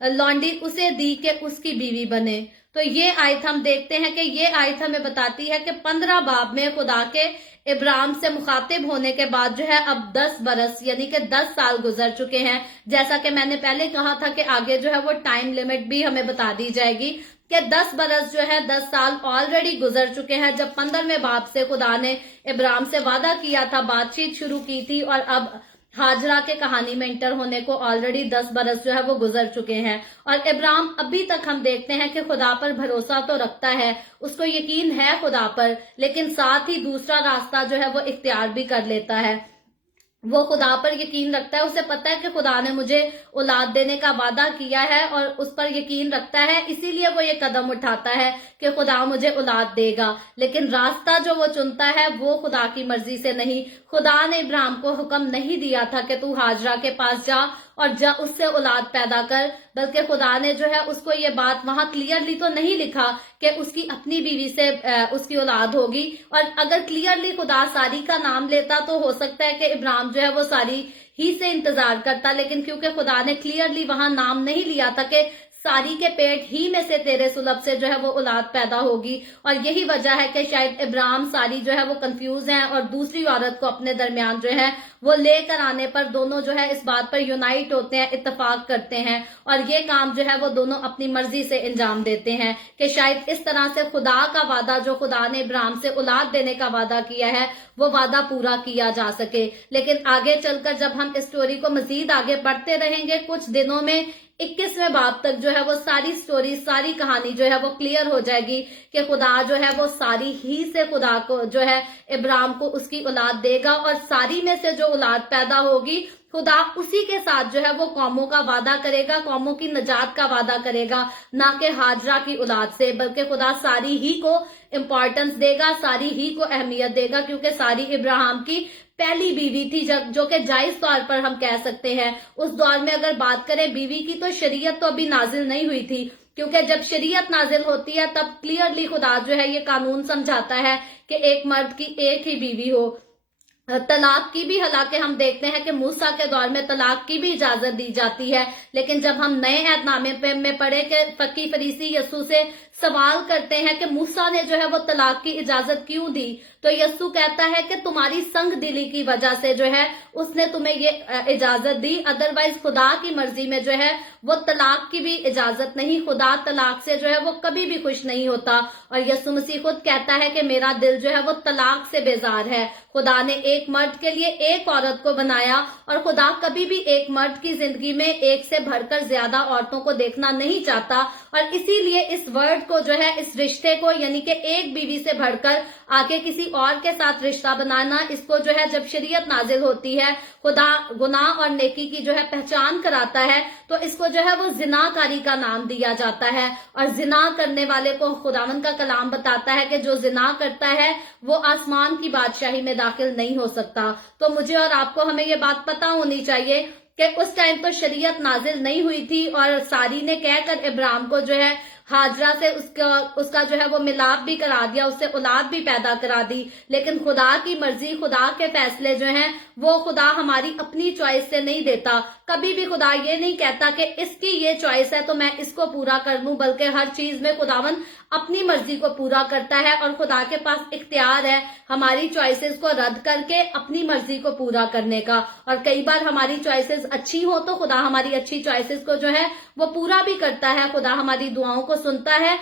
लौंडी उसे दी कि उसकी बीवी बने। तो ये आयत हम देखते हैं कि ये आयत हमें बताती है कि 15 बाब में खुदा के इब्राम से मुखातिब होने के बाद जो है अब 10 बरस यानी कि 10 साल गुजर चुके हैं। जैसा कि मैंने पहले कहा था कि आगे जो है वो टाइम लिमिट भी हमें बता दी जाएगी कि 10 बरस जो है 10 साल ऑलरेडी गुजर चुके हैं जब 15वें बाब से खुदा ने इब्राम से वादा किया था, बातचीत शुरू की थी, और अब हाजरा के कहानी में इंटर होने को ऑलरेडी 10 बरस जो है वो गुजर चुके हैं। और इब्राम अभी तक हम देखते हैं कि खुदा पर भरोसा तो रखता है, उसको यकीन है खुदा पर, लेकिन साथ ही दूसरा रास्ता जो है वो इख्तियार भी कर लेता है। वो खुदा पर यकीन रखता है, उसे पता है कि खुदा ने मुझे औलाद देने का वादा किया है और उस पर यकीन रखता है, इसीलिए वो ये कदम उठाता है कि खुदा मुझे औलाद देगा। लेकिन रास्ता जो वो चुनता है वो खुदा की मर्जी से नहीं। खुदा ने इब्राहिम को हुक्म नहीं दिया था कि तू हाजरा के पास जा और जा उससे औलाद पैदा कर, बल्कि खुदा ने जो है उसको ये बात वहां क्लियरली तो नहीं लिखा कि उसकी अपनी बीवी से उसकी औलाद होगी। और अगर क्लियरली खुदा सारी का नाम लेता तो हो सकता है कि इब्राहिम जो है वो सारी ही से इंतजार करता, लेकिन क्योंकि खुदा ने क्लियरली वहां नाम नहीं लिया था कि सारी के पेट ही में से तेरे सुलभ से जो है वो औलाद पैदा होगी, और यही वजह है कि शायद इब्राहिम सारी जो है वो कंफ्यूज हैं और दूसरी औरत को अपने दरमियान जो है वो लेकर आने पर दोनों जो है इस बात पर यूनाइट होते हैं, इत्तेफाक करते हैं, और ये काम जो है वो दोनों अपनी मर्जी से अंजाम देते हैं कि शायद इस तरह से खुदा का वादा जो खुदा ने इब्राहिम से औलाद देने का वादा किया है वो वादा पूरा किया जा सके। लेकिन आगे चलकर जब हम इस स्टोरी को मजीद आगे बढ़ते रहेंगे, कुछ दिनों में 21वें बाब तक जो है वो सारी स्टोरी, सारी कहानी जो है वो क्लियर हो जाएगी कि खुदा जो है वो सारी ही से खुदा को जो है इब्राहिम को उसकी औलाद देगा, और सारी में से जो औलाद पैदा होगी खुदा उसी के साथ जो है वो कौमों का वादा करेगा, कौमों की नजात का वादा करेगा, ना कि हाजरा की औलाद से, बल्कि खुदा सारी ही को इम्पोर्टेंस देगा, सारी ही को अहमियत देगा, क्योंकि सारी इब्राहिम की पहली बीवी थी जो कि जायज तौर पर हम कह सकते हैं। उस दौर में अगर बात करें बीवी की, तो शरीयत तो अभी नाजिल नहीं हुई थी, क्योंकि जब शरीयत नाजिल होती है तब क्लियरली खुदा जो है ये कानून समझाता है कि एक मर्द की एक ही बीवी हो। तलाक की भी हालांकि हम देखते हैं कि मूसा के दौर में तलाक की भी इजाजत दी जाती है, लेकिन जब हम नए अहदनामे में पढ़े कि फकी फरीसी यस्सु से सवाल करते हैं कि मूसा ने जो है वो तलाक की इजाजत क्यों दी, तो यस्सु कहता है कि तुम्हारी संग दिली की वजह से जो है उसने तुम्हें ये इजाजत दी, अदरवाइज खुदा की मर्जी में जो है वो तलाक की भी इजाजत नहीं। खुदा तलाक से जो है वो कभी भी खुश नहीं होता, और यस्सु मसीह खुद कहता है कि मेरा दिल जो है वो तलाक से बेजार है। खुदा ने एक मर्द के लिए एक औरत को बनाया, और खुदा कभी भी एक मर्द की जिंदगी में एक से बढ़कर ज्यादा औरतों को देखना नहीं चाहता, और इसीलिए इस वर्ड को जो है, इस रिश्ते को, यानी कि एक बीवी से बढ़कर आगे किसी और के साथ रिश्ता बनाना, इसको जो है जब शरीयत नाजिल होती है खुदा गुनाह और नेकी की जो है पहचान कराता है, तो इसको जो है वो जिनाकारी का नाम दिया जाता है। और जिना करने वाले को खुदावंद का कलाम बताता है कि जो जिना करता है वो आसमान की बादशाही में दाखिल नहीं हो सकता। तो मुझे और आपको हमें ये बात पता होनी चाहिए कि उस टाइम तो शरीयत नाजिल नहीं हुई थी, और सारी ने कहकर इब्राहिम को जो है हाजरा से उसका जो है वो मिलाप भी करा दिया, उससे औलाद भी पैदा करा दी। लेकिन खुदा की मर्जी, खुदा के फैसले जो हैं वो खुदा हमारी अपनी चॉइस से नहीं देता। कभी भी खुदा ये नहीं कहता कि इसकी ये चॉइस है तो मैं इसको पूरा कर लूं, बल्कि हर चीज में खुदावन अपनी मर्जी को पूरा करता है, और खुदा के पास इख्तियार है हमारी चॉइसेस को रद्द करके अपनी मर्जी को पूरा करने का। और कई बार हमारी चॉइसेस अच्छी हो तो खुदा हमारी अच्छी चॉइसेस को जो है वो पूरा भी करता है, खुदा हमारी दुआओं को सुनता है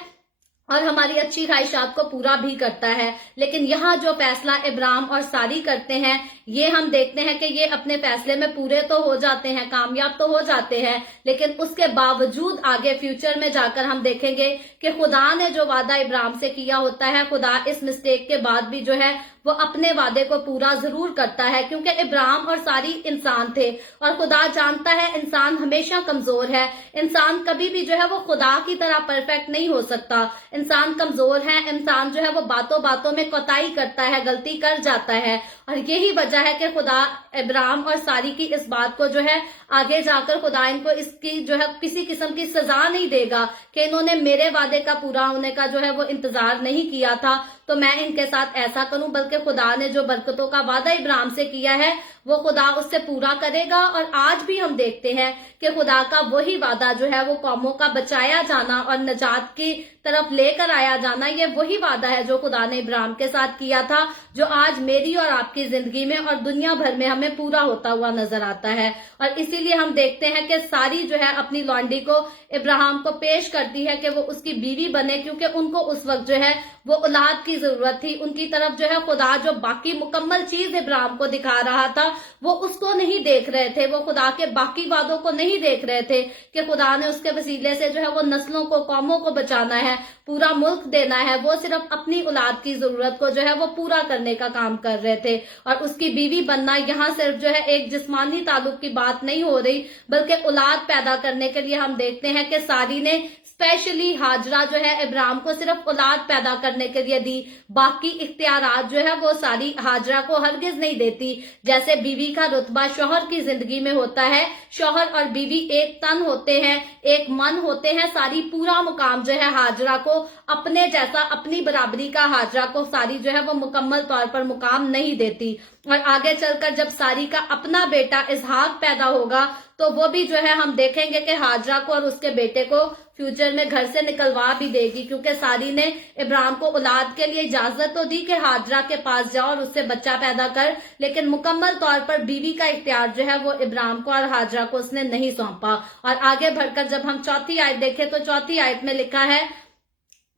और हमारी अच्छी ख्वाहिशात को पूरा भी करता है। लेकिन यहाँ जो फैसला इब्राहिम और सारी करते हैं, یہ ہم دیکھتے ہیں کہ یہ اپنے فیصلے میں پورے تو ہو جاتے ہیں، کامیاب تو ہو جاتے ہیں، لیکن اس کے باوجود آگے فیوچر میں جا کر ہم دیکھیں گے کہ خدا نے جو وعدہ ابراہیم سے کیا ہوتا ہے، خدا اس مسٹیک کے بعد بھی جو ہے وہ اپنے وعدے کو پورا ضرور کرتا ہے، کیونکہ ابراہیم اور ساری انسان تھے اور خدا جانتا ہے انسان ہمیشہ کمزور ہے، انسان کبھی بھی جو ہے وہ خدا کی طرح پرفیکٹ نہیں ہو سکتا، انسان کمزور ہے، انسان جو ہے وہ باتوں باتوں میں کوتاہی کرتا ہے، غلطی کر جاتا ہے، اور یہی وجہ ہے کہ خدا ابراہیم اور ساری کی اس بات کو جو ہے آگے جا کر خدا ان کو اس کی جو ہے کسی قسم کی سزا نہیں دے گا کہ انہوں نے میرے وعدے کا پورا ہونے کا جو ہے وہ انتظار نہیں کیا تھا تو میں ان کے ساتھ ایسا کروں، بلکہ خدا نے جو برکتوں کا وعدہ ابراہیم سے کیا ہے وہ خدا اس سے پورا کرے گا۔ اور آج بھی ہم دیکھتے ہیں کہ خدا کا وہی وعدہ جو ہے وہ قوموں کا بچایا جانا اور نجات کی طرف لے کر آیا جانا، یہ وہی وعدہ ہے جو خدا نے ابراہیم کے ساتھ کیا تھا، جو آج میری اور آپ کی زندگی میں اور دنیا بھر میں ہمیں پورا ہوتا ہوا نظر آتا ہے۔ اور اسی لیے ہم دیکھتے ہیں کہ ساری جو ہے اپنی لونڈی کو ابراہیم کو پیش کرتی ہے کہ وہ اس کی بیوی بنے، کیونکہ ان کو اس وقت جو ہے وہ اولاد کی ضرورت تھی، ان کی طرف جو ہے خدا جو باقی مکمل چیز ابراہیم کو دکھا رہا تھا وہ اس کو نہیں دیکھ رہے تھے، وہ خدا کے باقی وعدوں کو نہیں دیکھ رہے تھے کہ خدا نے اس کے وسیلے سے جو ہے وہ نسلوں کو، قوموں کو بچانا ہے، پورا ملک دینا ہے، وہ صرف اپنی اولاد کی ضرورت کو جو ہے وہ پورا کرنے کا کام کر رہے تھے۔ اور اس کی بیوی بننا یہاں صرف جو ہے ایک جسمانی تعلق کی بات نہیں ہو رہی، بلکہ اولاد پیدا کرنے کے لیے ہم دیکھتے ہیں کہ ساری نے اسپیشلی ہاجرہ جو ہے ابراہیم کو صرف اولاد پیدا کرنے کے لیے دی، باقی اختیارات جو ہے وہ ساری ہاجرہ کو ہرگز نہیں دیتی۔ جیسے بیوی کا رتبہ شوہر کی زندگی میں ہوتا ہے، شوہر اور بیوی ایک تن ہوتے ہیں، ایک من ہوتے ہیں، ساری پورا مقام جو ہے ہاجرہ کو اپنے جیسا، اپنی برابری کا ہاجرہ کو ساری جو ہے وہ مکمل طور پر مقام نہیں دیتی۔ اور آگے چل کر جب ساری کا اپنا بیٹا اسحاق پیدا ہوگا تو وہ بھی جو ہے ہم دیکھیں گے کہ ہاجرہ کو اور اس کے بیٹے کو فیوچر میں گھر سے نکلوا بھی دے گی، کیونکہ ساری نے ابراہیم کو اولاد کے لیے اجازت تو دی کہ ہاجرہ کے پاس جاؤ اور اس سے بچہ پیدا کر، لیکن مکمل طور پر بیوی کا اختیار جو ہے وہ ابراہیم کو اور ہاجرہ کو اس نے نہیں سونپا۔ اور آگے بڑھ کر جب ہم چوتھی آیت دیکھیں تو چوتھی آیت میں لکھا ہے،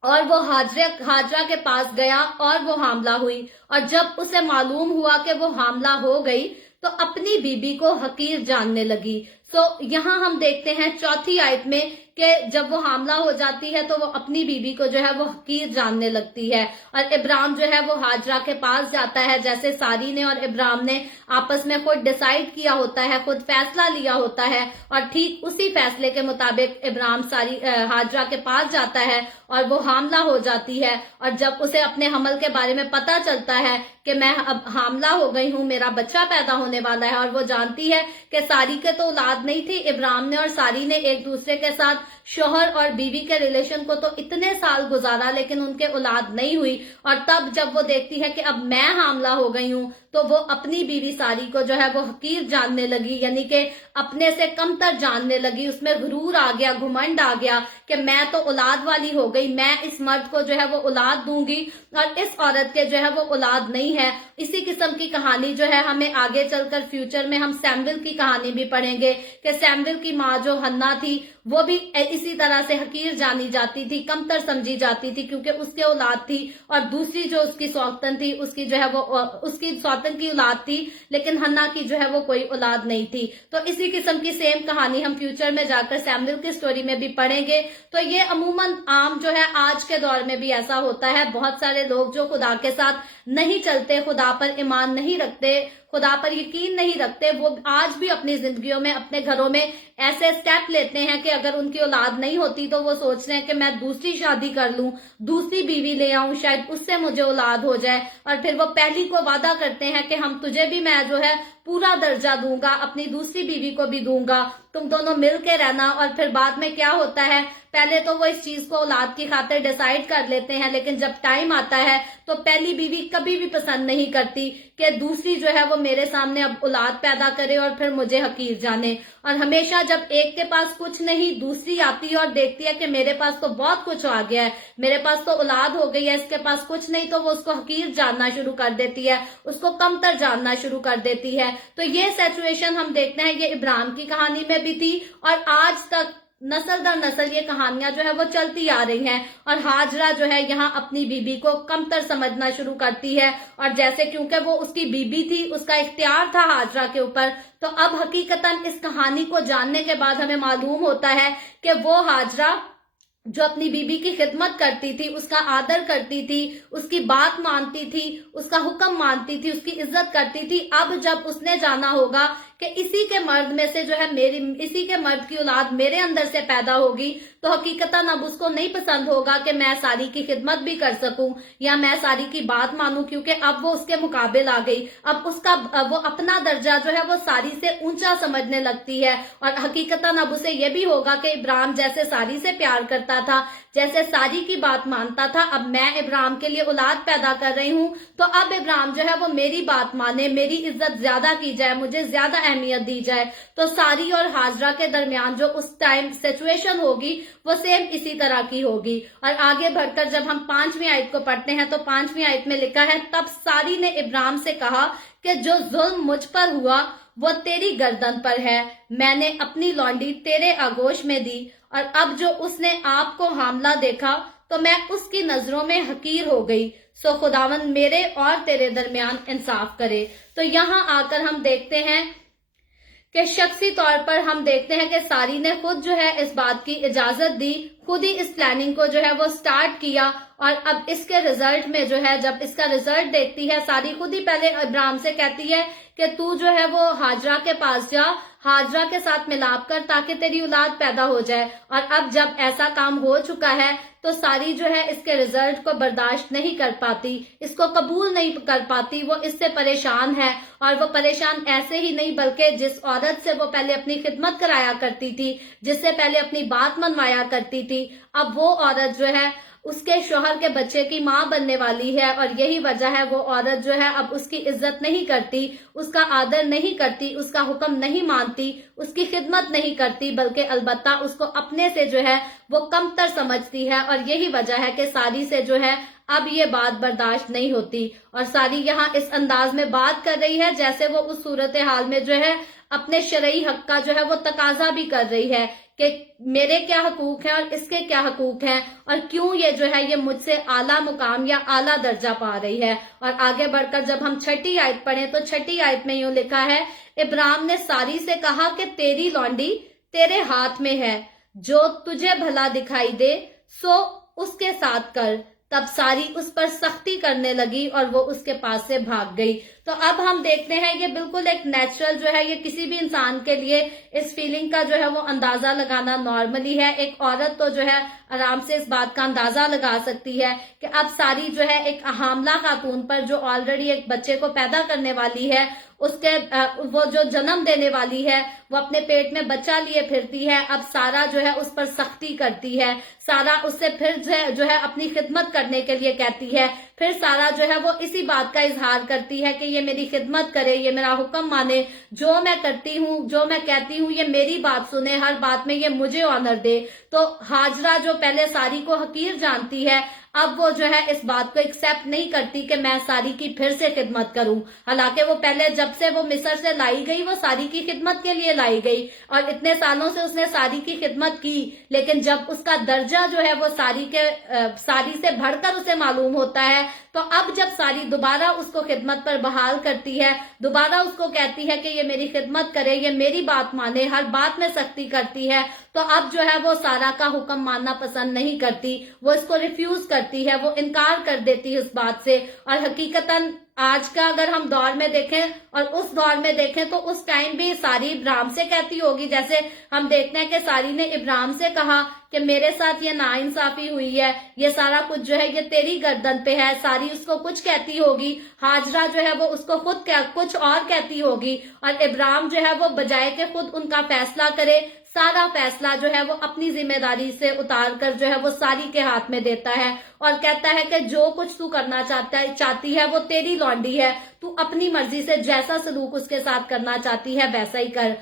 اور وہ ہاجرہ کے پاس گیا اور وہ حاملہ ہوئی، اور جب اسے معلوم ہوا کہ وہ حاملہ ہو گئی تو اپنی بیوی کو حقیر جاننے لگی۔ یہاں ہم دیکھتے ہیں چوتھی آیت میں کہ جب وہ حاملہ ہو جاتی ہے تو وہ اپنی بیوی کو جو ہے وہ حقیر جاننے لگتی ہے، اور ابراہیم جو ہے وہ ہاجرہ کے پاس جاتا ہے، جیسے ساری نے اور ابراہیم نے آپس میں خود ڈیسائیڈ کیا ہوتا ہے، خود فیصلہ لیا ہوتا ہے، اور ٹھیک اسی فیصلے کے مطابق ابراہیم ہاجرہ کے پاس جاتا ہے اور وہ حاملہ ہو جاتی ہے۔ اور جب اسے اپنے حمل کے بارے میں پتا چلتا ہے کہ میں اب حاملہ ہو گئی ہوں، میرا بچہ پیدا ہونے والا ہے، اور وہ جانتی ہے کہ ساری کے تو اولاد نہیں تھی، ابراہیم نے اور ساری نے ایک دوسرے کے ساتھ شوہر اور بیوی کے ریلیشن کو تو اتنے سال گزارا لیکن ان کے اولاد نہیں ہوئی، اور تب جب وہ دیکھتی ہے کہ اب میں حاملہ ہو گئی ہوں تو وہ اپنی بیوی ساری کو جو ہے وہ حقیر جاننے لگی، یعنی کہ اپنے سے کمتر جاننے لگی، اس میں غرور آ گیا، گھمنڈ آ گیا کہ میں تو اولاد والی ہو گئی، میں اس مرد کو جو ہے وہ اولاد دوں گی اور اس عورت کے جو ہے وہ اولاد نہیں ہے۔ اسی قسم کی کہانی جو ہے ہمیں آگے چل کر فیوچر میں ہم سیمویل کی کہانی بھی پڑھیں گے کہ سیمویل کی ماں جو ہنا تھی وہ بھی اسی طرح سے حقیر جانی جاتی تھی، کمتر سمجھی جاتی تھی، کیونکہ اس کے اولاد تھی، اور دوسری جو اس کی سوتن تھی اس کی جو ہے وہ اس کی سوتن کی اولاد تھی، لیکن ہنا کی جو ہے وہ کوئی اولاد نہیں تھی۔ تو اسی قسم کی سیم کہانی ہم فیوچر میں جا کر سیمویل کی سٹوری میں بھی پڑھیں گے۔ تو یہ عموماً عام جو ہے آج کے دور میں بھی ایسا ہوتا ہے، بہت سارے لوگ جو خدا کے ساتھ نہیں چلتے، خدا پر ایمان نہیں رکھتے، خدا پر یقین نہیں رکھتے، وہ آج بھی اپنی زندگیوں میں، اپنے گھروں میں ایسے سٹیپ لیتے ہیں کہ اگر ان کی اولاد نہیں ہوتی تو وہ سوچ رہے ہیں کہ میں دوسری شادی کر لوں، دوسری بیوی لے آؤں، شاید اس سے مجھے اولاد ہو جائے، اور پھر وہ پہلی کو وعدہ کرتے ہیں کہ ہم تجھے بھی میں جو ہے پورا درجہ دوں گا، اپنی دوسری بیوی کو بھی دوں گا، تم دونوں مل کے رہنا۔ اور پھر بعد میں کیا ہوتا ہے، پہلے تو وہ اس چیز کو اولاد کی خاطر ڈیسائیڈ کر لیتے ہیں، لیکن جب ٹائم آتا ہے تو پہلی بیوی کبھی بھی پسند نہیں کرتی کہ دوسری جو ہے وہ میرے سامنے اب اولاد پیدا کرے اور پھر مجھے حقیر جانے۔ اور ہمیشہ جب ایک کے پاس کچھ نہیں، دوسری آتی ہے اور دیکھتی ہے کہ میرے پاس تو بہت کچھ آ گیا ہے، میرے پاس تو اولاد ہو گئی ہے، اس کے پاس کچھ نہیں، تو وہ اس کو حقیر جاننا شروع کر دیتی ہے، اس کو کمتر جاننا شروع کر دیتی ہے۔ تو یہ سچویشن ہم دیکھتے ہیں یہ ابراہیم کی کہانی میں بھی تھی اور آج تک नस्ल दर नस्ल ये कहानियां जो है वो चलती आ रही हैं और हाजरा जो है यहाँ अपनी बीबी को कमतर समझना शुरू करती है। और जैसे क्योंकि वो उसकी बीबी थी, उसका इख्तियार था हाजरा के ऊपर, तो अब हकीकतन इस कहानी को जानने के बाद हमें मालूम होता है कि वो हाजरा जो अपनी बीबी की खिदमत करती थी, उसका आदर करती थी, उसकी बात मानती थी, उसका हुक्म मानती थी, उसकी इज्जत करती थी, अब जब उसने जाना होगा कि इसी के मर्द में से जो है इसी के मर्द की औलाद मेरे अंदर से पैदा होगी, तो हकीकतन अब उसको नहीं पसंद होगा कि मैं सारी की खिदमत भी कर सकूं या मैं सारी की बात मानूं, क्योंकि अब वो उसके मुकाबिल आ गई। अब वो अपना दर्जा जो है वो सारी से ऊंचा समझने लगती है और हकीकतन अब उसे ये भी होगा कि इब्राहिम जैसे सारी से प्यार करता था, जैसे सारी की बात मानता था, अब मैं इब्राहिम के लिए औलाद पैदा कर रही हूं, तो अब इब्राहिम जो है वो मेरी बात माने, मेरी इज्जत ज्यादा की जाए, मुझे ज्यादा अहमियत दी जाए। तो सारी और हाजरा के दरमियान जो उस टाइम सिचुएशन होगी वो सेम इसी तरह की होगी। और आगे बढ़कर जब हम 5वीं आयत को पढ़ते हैं तो 5वीं आयत में लिखा है, तब सारी ने इब्राहिम से कहा कि जो जुल्म मुझ पर हुआ वो तेरी गर्दन पर है, मैंने अपनी लौंडी तेरे आगोश में दी, और अब जो उसने आपको हामला देखा तो मैं उसकी नजरों में हकीर हो गई, सो खुदावंद मेरे और तेरे दरमियान इंसाफ करे। तो यहाँ आकर हम देखते हैं कि शख्सी तौर पर हम देखते हैं कि सारी ने खुद जो है इस बात की इजाजत दी, खुद ही इस प्लानिंग को जो है वो स्टार्ट किया। और अब इसके रिजल्ट में जो है, जब इसका रिजल्ट देखती है, सारी खुद ही पहले इब्राहिम से कहती है कि तू जो है वो हाजरा के पास जा, हाजरा के साथ मिलाप कर ताकि तेरी औलाद पैदा हो जाए। और अब जब ऐसा काम हो चुका है तो सारी जो है इसके रिजल्ट को बर्दाश्त नहीं कर पाती, इसको कबूल नहीं कर पाती, वो इससे परेशान है। और वो परेशान ऐसे ही नहीं बल्कि जिस औरत से वो पहले अपनी खिदमत कराया करती थी, जिससे पहले अपनी बात मनवाया करती थी, अब वो औरत जो है उसके शोहर के बच्चे की माँ बनने वाली है। और यही वजह है वो औरत जो है अब उसकी इज्जत नहीं करती, उसका आदर नहीं करती, उसका हुक्म नहीं मानती, उसकी खिदमत नहीं करती, बल्कि अलबत्ता उसको अपने से जो है वो कमतर समझती है। और यही वजह है कि सारी से जो है अब ये बात बर्दाश्त नहीं होती। और सारी यहाँ इस अंदाज में बात कर रही है जैसे वो उस सूरत हाल में जो है अपने शरई हक का जो है वो तकाजा भी कर रही है कि मेरे क्या हकूक हैं और इसके क्या हकूक हैं, और क्यों ये जो है ये मुझसे आला मुकाम या आला दर्जा पा रही है। और आगे बढ़कर जब हम 6ठी आयत पढ़ें तो 6ठी आयत में यूं लिखा है, इब्राहिम ने सारी से कहा कि तेरी लौंडी तेरे हाथ में है, जो तुझे भला दिखाई दे सो उसके साथ कर। तब सारी उस पर सख्ती करने लगी और वो उसके पास से भाग गई। तो अब हम देखते हैं ये बिल्कुल एक नेचुरल जो है, ये किसी भी इंसान के लिए इस फीलिंग का जो है वो अंदाजा लगाना नॉर्मली है। एक औरत तो जो है आराम से इस बात का अंदाजा लगा सकती है कि अब सारी जो है एक हामला खातून पर, जो ऑलरेडी एक बच्चे को पैदा करने वाली है, उसके वो जो जन्म देने वाली है, वो अपने पेट में बच्चा लिए फिरती है। अब सारा जो है उस पर सख्ती करती है, सारा उससे फिर जो है अपनी खिदमत करने के लिए कहती है। फिर सारा जो है वो इसी बात का इजहार करती है कि ये मेरी खिदमत करे, ये मेरा हुक्म माने, जो मैं करती हूँ, जो मैं कहती हूँ, ये मेरी बात सुने, हर बात में ये मुझे ऑनर दे। तो हाजरा जो पहले सारी को हकीर जानती है, अब वो जो है इस बात को एक्सेप्ट नहीं करती कि मैं सारी की फिर से खिदमत करूं। हालांकि वो पहले जब से वो मिस्र से लाई गई वो सारी की खिदमत के लिए लाई गई और इतने सालों से उसने सारी की खिदमत की, लेकिन जब उसका दर्जा जो है वो सारी से बढ़कर उसे मालूम होता है, तो अब जब सारी दोबारा उसको खिदमत पर बहाल करती है, दोबारा उसको कहती है कि ये मेरी खिदमत करे, ये मेरी बात माने, हर बात में सख्ती करती है, तो अब जो है वो सारा का हुक्म मानना पसंद नहीं करती, वो इसको रिफ्यूज करती है, वो इनकार कर देती है इस बात से। और हकीकतन आज का अगर हम दौर में देखें और उस दौर में देखें तो उस टाइम भी सारी इब्राहिम से कहती होगी, जैसे हम देखते हैं कि सारी ने इब्राहिम से कहा कि मेरे साथ ये नाइंसाफी हुई है, ये सारा कुछ जो है ये तेरी गर्दन पे है। सारी उसको कुछ कहती होगी, हाजरा जो है वो उसको खुद कुछ और कहती होगी, और इब्राहिम जो है वो बजाय के खुद उनका फैसला करे, सारा फैसला जो है वो अपनी जिम्मेदारी से उतार कर जो है वो सारी के हाथ में देता है और कहता है कि जो कुछ तू करना चाहती है वो तेरी लौंडी है, तू अपनी मर्जी से जैसा सलूक उसके साथ करना चाहती है वैसा ही कर।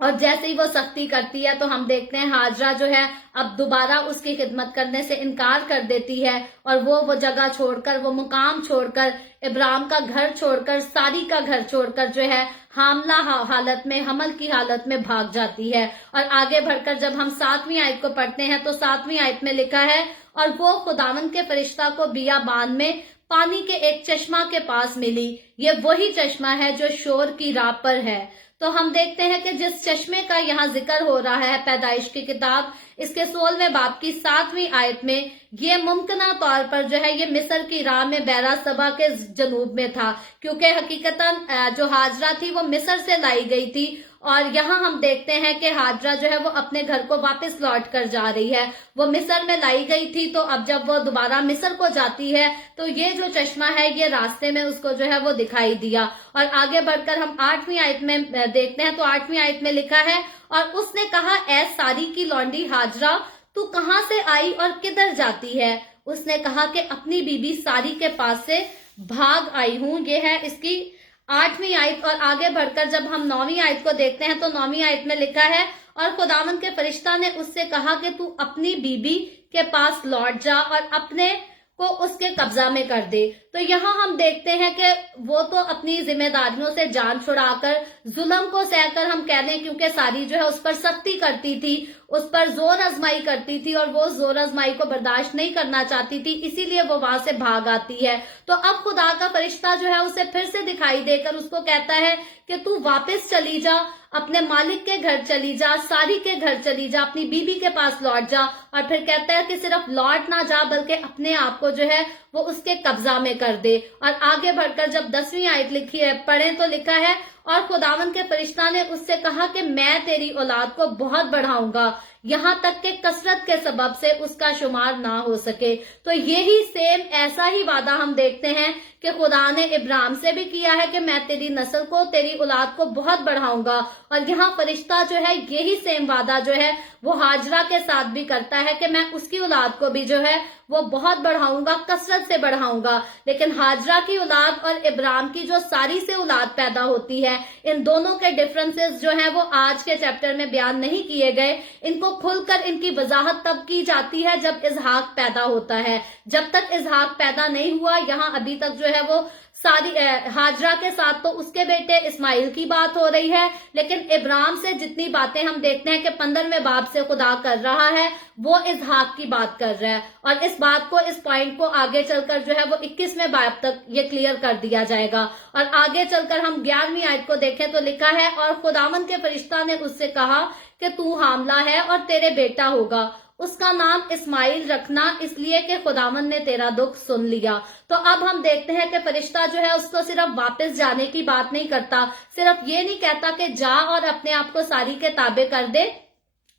और जैसे ही वो सख्ती करती है तो हम देखते हैं हाजरा जो है अब दोबारा उसकी खिदमत करने से इनकार कर देती है और वो जगह छोड़कर, वो मुकाम छोड़कर, इब्राहिम का घर छोड़कर, सारी का घर छोड़कर जो है हामला हालत में, हमल की हालत में भाग जाती है। और आगे बढ़कर जब हम 7वीं आयत को पढ़ते हैं तो 7वीं आयत में लिखा है, और वो खुदावंद के फरिश्ता को बियाबान में पानी के एक चश्मा के पास मिली। ये वही चश्मा है जो शोर की राह पर है। तो हम देखते हैं कि जिस चश्मे का यहाँ जिक्र हो रहा है पैदाइश की किताब इसके 16वें बाब की 7वीं आयत में, ये मुमकिना तौर पर जो है ये मिस्र की राह में बैरा सबा के जनूब में था, क्योंकि हकीकतन जो हाजरा थी वो मिस्र से लाई गई थी। और यहाँ हम देखते हैं कि हाजरा जो है वो अपने घर को वापस लौट कर जा रही है। वो मिस्र में लाई गई थी, तो अब जब वो दोबारा मिस्र को जाती है तो ये जो चश्मा है ये रास्ते में उसको जो है वो दिखाई दिया। और आगे बढ़कर हम 8वीं आयत में देखते हैं तो 8वीं आयत में लिखा है, और उसने कहा, ऐ सारी की लौंडी हाजरा, तू कहाँ से आई और किधर जाती है? उसने कहा कि अपनी बीबी सारी के पास से भाग आई हूँ। ये है इसकी 8वीं आयत। और आगे बढ़कर जब हम 9वीं आयत को देखते हैं तो 9वीं आयत में लिखा है, और खुदावंद के फरिश्ता ने उससे कहा कि तू अपनी बीबी के पास लौट जा और अपने को उसके कब्जा में कर दे। तो यहाँ हम देखते हैं कि वो तो अपनी जिम्मेदारियों से जान छुड़ाकर, जुल्म को सहकर हम कह लें, क्योंकि सारी जो है उस पर सख्ती करती थी, उस पर जोर आजमाई करती थी और वो जोर आजमाई को बर्दाश्त नहीं करना चाहती थी, इसीलिए वो वहां से भाग आती है। तो अब खुदा का फरिश्ता जो है उसे फिर से दिखाई देकर उसको कहता है कि तू वापस चली जा, अपने मालिक के घर चली जा, सारी के घर चली जा, अपनी बीबी के पास लौट जा। और फिर कहता है कि सिर्फ लौट ना जा बल्कि अपने आप को जो है वो उसके कब्जा में कर दे। और आगे बढ़कर जब 10वीं आयत लिखी है पढ़ें तो लिखा है, और खुदावन के फरिश्ता ने उससे कहा कि मैं तेरी औलाद को बहुत बढ़ाऊंगा, यहाँ तक कि कसरत के सबब से उसका शुमार ना हो सके। तो यही सेम ऐसा ही वादा हम देखते हैं कि खुदा ने इब्राहिम से भी किया है कि मैं तेरी नस्ल को, तेरी औलाद को बहुत बढ़ाऊंगा। और यहाँ फरिश्ता जो है यही सेम वादा जो है वो हाजरा के साथ भी करता है कि मैं उसकी औलाद को भी जो है वो बहुत बढ़ाऊंगा, कसरत से बढ़ाऊंगा। लेकिन हाजरा की औलाद और इब्राहिम की जो सारी से औलाद पैदा होती है, इन दोनों के डिफरेंसेस जो हैं वो आज के चैप्टर में बयान नहीं किए गए। इनको खुलकर इनकी वजाहत तब की जाती है जब इजहाक पैदा होता है। जब तक इजहाक पैदा नहीं हुआ, यहाँ अभी तक जो है वो सारी हाजरा के साथ तो उसके बेटे इस्माइल की बात हो रही है, लेकिन इब्राहिम से जितनी बातें हम देखते हैं कि 15वें बाब से खुदा कर रहा है वो इजहाक की बात कर रहा है। और इस बात को, इस पॉइंट को आगे चलकर जो है वो 21वें बाब तक ये क्लियर कर दिया जाएगा। और आगे चलकर हम 11वीं आयत को देखें तो लिखा है, और खुदावंद के फरिश्ता ने उससे कहा कि तू हामला है और तेरे बेटा होगा, उसका नाम इस्माइल रखना, इसलिए कि खुदावन ने तेरा दुख सुन लिया। तो अब हम देखते हैं कि फरिश्ता जो है उसको सिर्फ वापस जाने की बात नहीं करता, सिर्फ ये नहीं कहता कि जा और अपने आप को सारी के ताबे कर दे।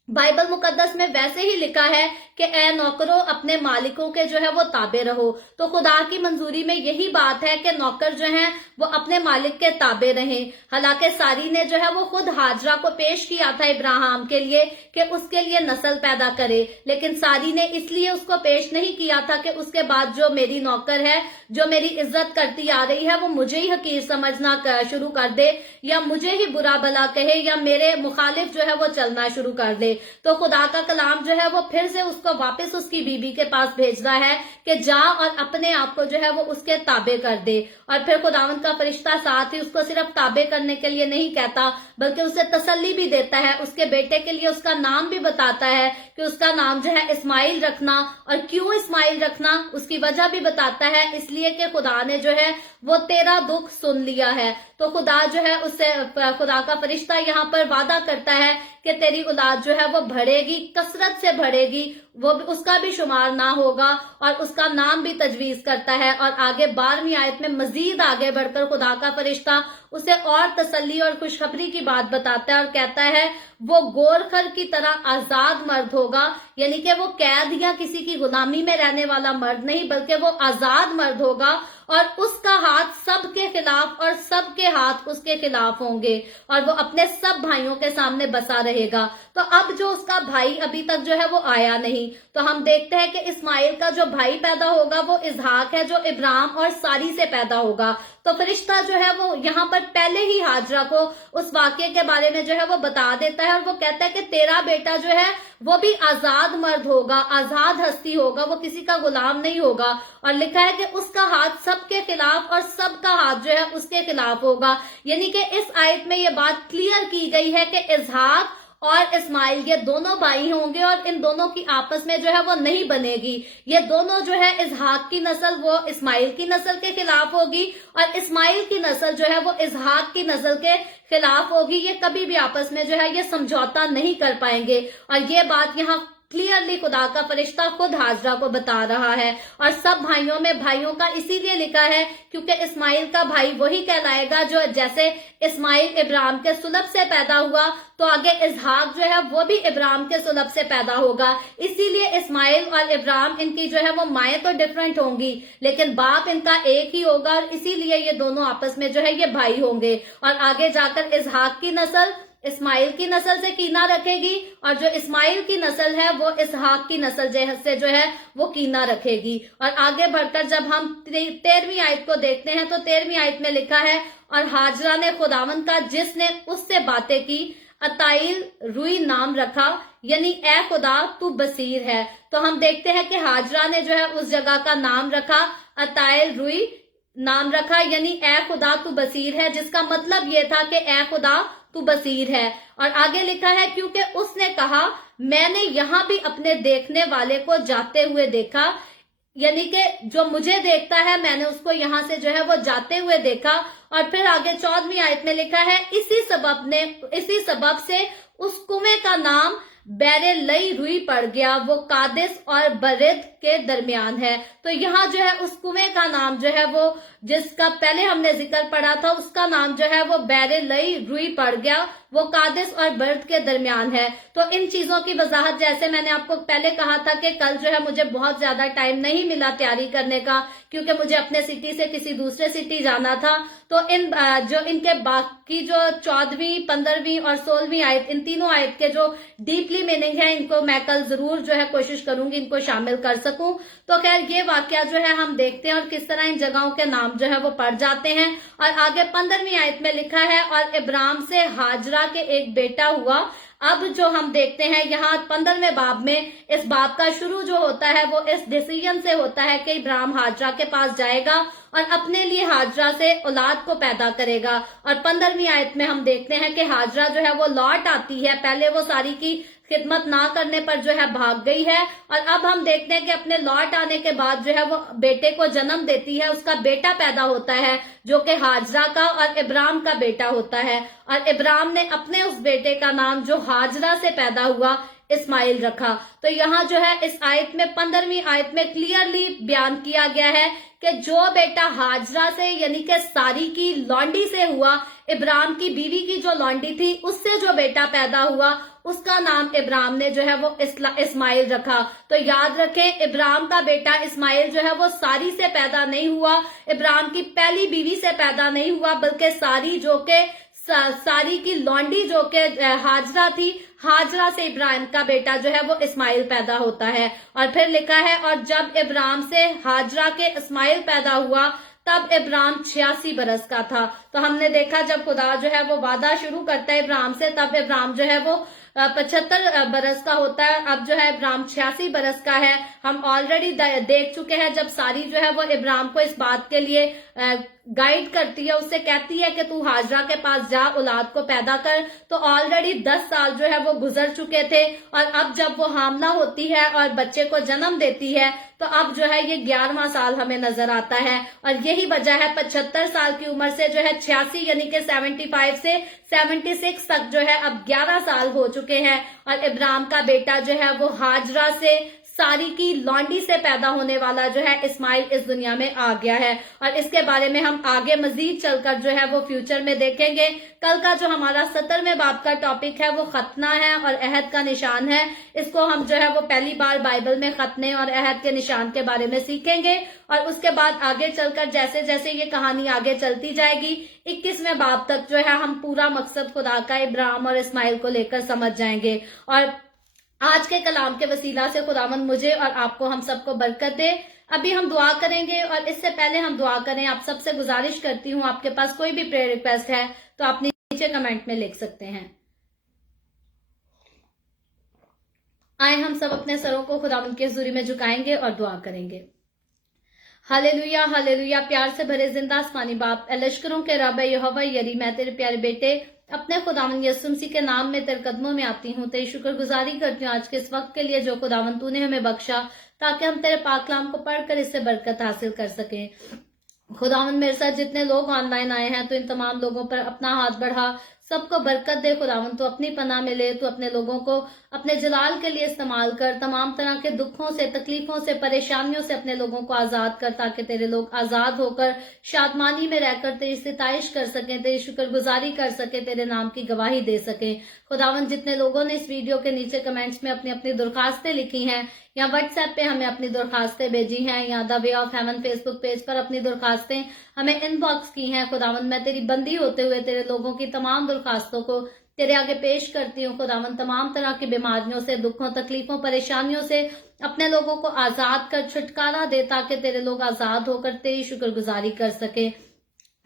बाइबल मुकद्दस में वैसे ही लिखा है कि ए नौकरों अपने मालिकों के जो है वो ताबे रहो। तो खुदा की मंजूरी में यही बात है कि नौकर जो हैं वो अपने मालिक के ताबे रहें। हालांकि सारी ने जो है वो खुद हाजरा को पेश किया था इब्राहिम के लिए कि उसके लिए नस्ल पैदा करे, लेकिन सारी ने इसलिए उसको पेश नहीं किया था कि उसके बाद जो मेरी नौकर है, जो मेरी इज्जत करती आ रही है, वो मुझे ही हकीर समझना शुरू कर दे या मुझे ही बुरा भला कहे या मेरे मुखालिफ जो है वो चलना शुरू कर दे। तो खुदा का कलाम जो है वो फिर से उसको वापस उसकी बीबी के पास भेजता है कि जा और अपने आप को जो है वो उसके ताबे कर दे। और फिर खुदावंद का फरिश्ता साथ ही उसको सिर्फ ताबे करने के लिए नहीं कहता बल्कि उसे तसल्ली भी देता है, उसके बेटे के लिए उसका नाम भी बताता है कि उसका नाम जो है इस्माइल रखना। और क्यों इस्माइल रखना, उसकी वजह भी बताता है, इसलिए कि खुदा ने जो है वो तेरा दुख सुन लिया है। तो खुदा जो है उससे, खुदा का फरिश्ता यहाँ पर वादा करता है कि तेरी औलाद जो है वो बढ़ेगी, कसरत से बढ़ेगी, वो उसका भी शुमार ना होगा, और उसका नाम भी तजवीज करता है। और आगे 12वीं आयत में मजीद आगे बढ़कर खुदा का फरिश्ता उसे और तसल्ली और खुशखबरी की बात बताता है और कहता है वो गोरखर की तरह आजाद मर्द होगा, यानी कि वो कैद या किसी की गुलामी में रहने वाला मर्द नहीं बल्कि वो आजाद मर्द होगा, और उसका हाथ सबके खिलाफ और सबके हाथ उसके खिलाफ होंगे, और वो अपने सब भाइयों के सामने बसा रहेगा। तो अब जो उसका भाई अभी तक जो है वो आया नहीं, थी। तो हम देखते हैं कि इस्माइल का जो भाई पैदा होगा वो इसहाक है, जो इब्राहिम और सारी से पैदा होगा। तो फरिश्ता जो है वो यहाँ पर पहले ही हाजरा को उस वाक्य के बारे में जो है वो बता देता है और वो कहता है कि तेरा बेटा जो है वो भी आजाद मर्द होगा, आजाद हस्ती होगा, वो किसी का गुलाम नहीं होगा। और लिखा है कि उसका हाथ सबके खिलाफ और सबका हाथ जो है उसके खिलाफ होगा। यानी कि इस आयत में ये बात क्लियर की गई है कि इसहाक और इस्माइल ये दोनों भाई होंगे और इन दोनों की आपस में जो है वो नहीं बनेगी। ये दोनों जो है इसहाक की नस्ल वो इस्माइल की नस्ल के खिलाफ होगी और इस्माइल की नस्ल जो है वो इसहाक की नस्ल के खिलाफ होगी। ये कभी भी आपस में जो है ये समझौता नहीं कर पाएंगे। और ये बात यहाँ क्लियरली खुदा का फरिश्ता खुद हाजरा को बता रहा है। और सब भाइयों में भाइयों का इसीलिए लिखा है क्योंकि इस्माइल का भाई वही कहलाएगा जो जैसे इस्माइल इब्राहिम के सुलब से पैदा हुआ तो आगे इसहाक जो है वो भी इब्राहिम के सुलब से पैदा होगा। इसीलिए इस्माइल और इब्राहिम इनकी जो है वो माएँ तो डिफरेंट होंगी लेकिन बाप इनका एक ही होगा और इसीलिए ये दोनों आपस में जो है ये भाई होंगे। और आगे जाकर इसहाक की नस्ल इस्माइल की नस्ल से कीना रखेगी और जो इस्माइल की नस्ल है वो इसहाक की नस्ल से जो है वो कीना रखेगी। और आगे बढ़कर जब हम 13वीं आयत को देखते हैं तो 13वीं आयत में लिखा है और हाजरा ने खुदावन का जिसने उससे बातें की अताइल रुई नाम रखा, यानी ए खुदा तू बसीर है। तो हम देखते हैं कि हाजरा ने जो है उस जगह का नाम रखा अताइल रुई नाम रखा, यानी ए खुदा तू बसीर है, जिसका मतलब ये था कि ए खुदा तू बसीर है। और आगे लिखा है क्योंकि उसने कहा मैंने यहाँ भी अपने देखने वाले को जाते हुए देखा, यानी कि जो मुझे देखता है मैंने उसको यहाँ से जो है वो जाते हुए देखा। और फिर आगे 14वीं आयत में लिखा है इसी सबब से उस कुएं का नाम बैरे लई रुई पड़ गया, वो कादिस और बरिद के दरमियान है। तो यहाँ जो है उस कुएं का नाम जो है वो जिसका पहले हमने जिक्र पढ़ा था उसका नाम जो है वो बैरे लई रुई पड़ गया, वो कादिस और बर्द के दरमियान है। तो इन चीजों की वजाहत जैसे मैंने आपको पहले कहा था कि कल जो है मुझे बहुत ज्यादा टाइम नहीं मिला तैयारी करने का क्योंकि मुझे अपने सिटी से किसी दूसरे सिटी जाना था। तो इनके बाकी जो 14वीं 15वीं और 16वीं आयत, इन तीनों आयत के जो डीपली मीनिंग है इनको मैं कल जरूर जो है कोशिश करूंगी इनको शामिल कर सकूं। तो खैर ये वाकया जो है हम देखते हैं और किस तरह इन जगहों के नाम जो है वो पड़ जाते हैं। और आगे 15वीं आयत में लिखा है और इब्राहिम से हाजरा के एक बेटा हुआ। अब जो हम देखते हैं यहाँ 15वें बाब में इस बाब का शुरू जो होता है वो इस डिसीजन से होता है कि इब्राहिम हाजरा के पास जाएगा और अपने लिए हाजरा से औलाद को पैदा करेगा। और 15वीं आयत में हम देखते हैं कि हाजरा जो है वो लौट आती है, पहले वो सारी की खिदमत ना करने पर जो है भाग गई है और अब हम देखते हैं कि अपने लौट आने के बाद जो है वो बेटे को जन्म देती है, उसका बेटा पैदा होता है जो कि हाजरा का और इब्राहिम का बेटा होता है। और इब्राहिम ने अपने उस बेटे का नाम जो हाजरा से पैदा हुआ इस्माइल रखा। तो यहाँ जो है इस आयत में 15वीं आयत में क्लियरली बयान किया गया है कि जो बेटा हाजरा से यानी कि सारी की लौंडी से हुआ, इब्राहिम की बीवी की जो लौंडी थी उससे जो बेटा पैदा हुआ उसका नाम इब्राहिम ने जो है वो इस्माइल रखा। तो याद रखें इब्राहिम का बेटा इस्माइल जो है वो सारी से पैदा नहीं हुआ, इब्राहिम की पहली बीवी से पैदा नहीं हुआ, बल्कि सारी की लौंडी जो के हाजरा थी, हाजरा से इब्राहिम का बेटा जो है वो इस्माइल पैदा होता है। और फिर लिखा है और जब इब्राहिम से हाजरा के इस्माइल पैदा हुआ तब इब्राहिम 86 बरस का था। तो हमने देखा जब खुदा जो है वो वादा शुरू करता है इब्राहिम से तब इब्राहिम जो है वो 75 बरस का होता है। अब जो है इब्राहिम 86 बरस का है। हम ऑलरेडी देख चुके हैं जब सारी जो है वो इब्राहिम को इस बात के लिए गाइड करती है, उससे कहती है कि तू हाजरा के पास जा औलाद को पैदा कर। तो ऑलरेडी 10 साल जो है वो गुजर चुके थे और अब जब वो हामला होती है और बच्चे को जन्म देती है तो अब जो है ये 11वां साल हमें नजर आता है। और यही वजह है 75 साल की उम्र से जो है 86 यानी कि 75 से 76 तक जो है अब 11 साल हो चुके हैं और इब्राहिम का बेटा जो है वो हाजरा से सारी की लौंडी से पैदा होने वाला जो है इस्माइल इस दुनिया में आ गया है। और इसके बारे में हम आगे मजीद चलकर जो है वो फ्यूचर में देखेंगे। कल का जो हमारा 17वें बाब का टॉपिक है वो खतना है और अहद का निशान है। इसको हम जो है वो पहली बार बाइबल में खतने और अहद के निशान के बारे में सीखेंगे और उसके बाद आगे चलकर जैसे जैसे ये कहानी आगे चलती जाएगी 21वें बाब तक जो है हम पूरा मकसद खुदा का इब्राहिम और इस्माइल को लेकर समझ जाएंगे। और آج کے کلام کے وسیلہ سے خداوند مجھے اور آپ کو ہم سب کو برکت دے۔ ابھی ہم دعا کریں گے، اور اس سے پہلے ہم دعا کریں آپ سب سے گزارش کرتی ہوں، آپ کے پاس کوئی بھی پریئر ریکویسٹ ہے تو آپ نیچے کمنٹ میں لکھ سکتے ہیں۔ آئے ہم سب اپنے سروں کو خداوند کی حضوری میں جھکائیں گے اور دعا کریں گے۔ ہاللیلویا ہاللیلویا، پیار سے بھرے زندہ آسمانی باپ، اے لشکروں کے رب یہوہ یری، میں تیرے پیارے بیٹے اپنے خداوند یسوع مسیح کے نام میں تیرے قدموں میں آتی ہوں، تیری شکر گزاری کرتی ہوں آج کے اس وقت کے لیے جو خداوند تو نے ہمیں بخشا، تاکہ ہم تیرے پاک کلام کو پڑھ کر اس سے برکت حاصل کر سکیں۔ خداوند میرے ساتھ جتنے لوگ آن لائن آئے ہیں تو ان تمام لوگوں پر اپنا ہاتھ بڑھا، سب کو برکت دے خداوند، تو اپنی پناہ میں لے، تو اپنے لوگوں کو اپنے جلال کے لیے استعمال کر، تمام طرح کے دکھوں سے، تکلیفوں سے، پریشانیوں سے اپنے لوگوں کو آزاد کر، تاکہ تیرے لوگ آزاد ہو کر شادمانی میں رہ کر تیری ستائش کر سکیں، تیری شکر گزاری کر سکیں، تیرے نام کی گواہی دے سکیں۔ خداوند جتنے لوگوں نے اس ویڈیو کے نیچے کمنٹس میں اپنی اپنی درخواستیں لکھی ہیں، یا واٹس ایپ پہ ہمیں اپنی درخواستیں بھیجی ہیں، یا the way of heaven Facebook page پر اپنی درخواستیں ہمیں ان باکس کی ہیں، خداوند میں تیری بندی ہوتے ہوئے تیرے لوگوں کی تمام درخواستوں کو تیرے آگے پیش کرتی ہوں۔ خداوند تمام طرح کی بیماریوں سے، دکھوں، تکلیفوں، پریشانیوں سے اپنے لوگوں کو آزاد کر، چھٹکارا دے، تاکہ تیرے لوگ آزاد ہو کر تیری شکر گزاری کر سکیں۔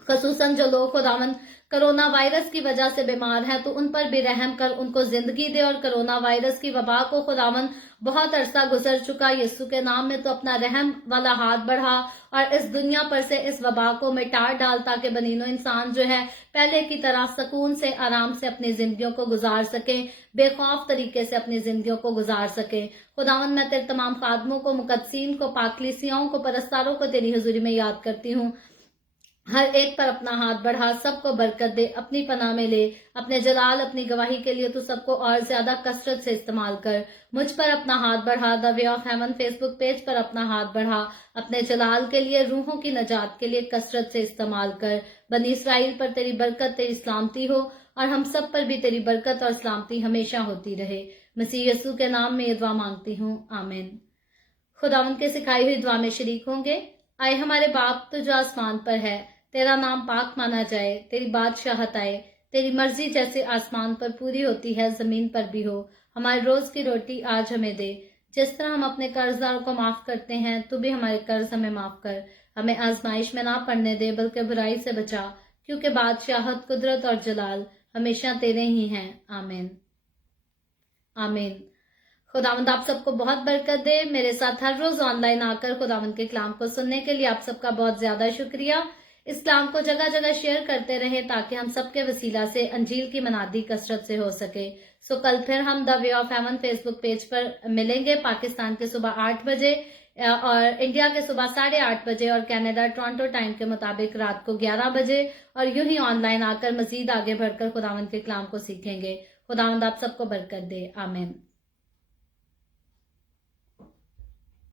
خصوصاً جو لوگ خداوند کرونا وائرس کی وجہ سے بیمار ہیں تو ان پر بھی رحم کر، ان کو زندگی دے، اور کرونا وائرس کی وبا کو خداوند بہت عرصہ گزر چکا، یسوع کے نام میں تو اپنا رحم والا ہاتھ بڑھا اور اس دنیا پر سے اس وبا کو مٹا ڈال، تاکہ بنین و انسان جو ہے پہلے کی طرح سکون سے، آرام سے اپنی زندگیوں کو گزار سکیں، بے خوف طریقے سے اپنی زندگیوں کو گزار سکیں۔ خداوند میں تیرے تمام خادموں کو، مقدسین کو، پاکلیسیاؤں کو، پرستاروں کو تیری حضوری میں یاد کرتی ہوں، ہر ایک پر اپنا ہاتھ بڑھا، سب کو برکت دے، اپنی پناہ میں لے، اپنے جلال، اپنی گواہی کے لیے تو سب کو اور زیادہ کثرت سے استعمال کر۔ مجھ پر اپنا ہاتھ بڑھا، the way of heaven Facebook page پر اپنا ہاتھ بڑھا، اپنے جلال کے لیے، روحوں کی نجات کے لیے کثرت سے استعمال کر۔ بنی اسرائیل پر تیری برکت، تیری سلامتی ہو، اور ہم سب پر بھی تیری برکت اور سلامتی ہمیشہ ہوتی رہے۔ مسیح یسوع کے نام میں یہ دعا مانگتی ہوں، آمین۔ خداوند کے سکھائی ہوئی دعا میں شریک ہوں گے۔ آئے ہمارے باپ تو جو آسمان پر ہے، تیرا نام پاک مانا جائے، تیری بادشاہت آئے، تیری مرضی جیسے آسمان پر پوری ہوتی ہے زمین پر بھی ہو۔ ہمارے روز کی روٹی آج ہمیں دے، جس طرح ہم اپنے قرض داروں کو معاف کرتے ہیں تو بھی ہمارے قرض ہمیں معاف کر، ہمیں آزمائش میں نہ پڑنے دے بلکہ برائی سے بچا، کیونکہ بادشاہت، قدرت اور جلال ہمیشہ تیرے ہی ہیں، آمین آمین۔ خداوند آپ سب کو بہت برکت دے۔ میرے ساتھ ہر روز آن لائن آ کر خداوند کے کلام کو سننے کے لیے آپ سب کا بہت زیادہ شکریہ۔ اس کلام کو جگہ جگہ شیئر کرتے رہیں تاکہ ہم سب کے وسیلہ سے انجیل کی منادی کثرت سے ہو سکے۔ کل پھر ہم the way of heaven Facebook page پر ملیں گے، پاکستان کے صبح 8 بجے اور انڈیا کے صبح 8:30 بجے، اور کینیڈا ٹورانٹو ٹائم کے مطابق رات کو 11 بجے، اور یوں ہی آن لائن آ کر مزید آگے بڑھ کر خداوند کے کلام کو سیکھیں گے۔ خداوند آپ سب کو برکت دے، آمین۔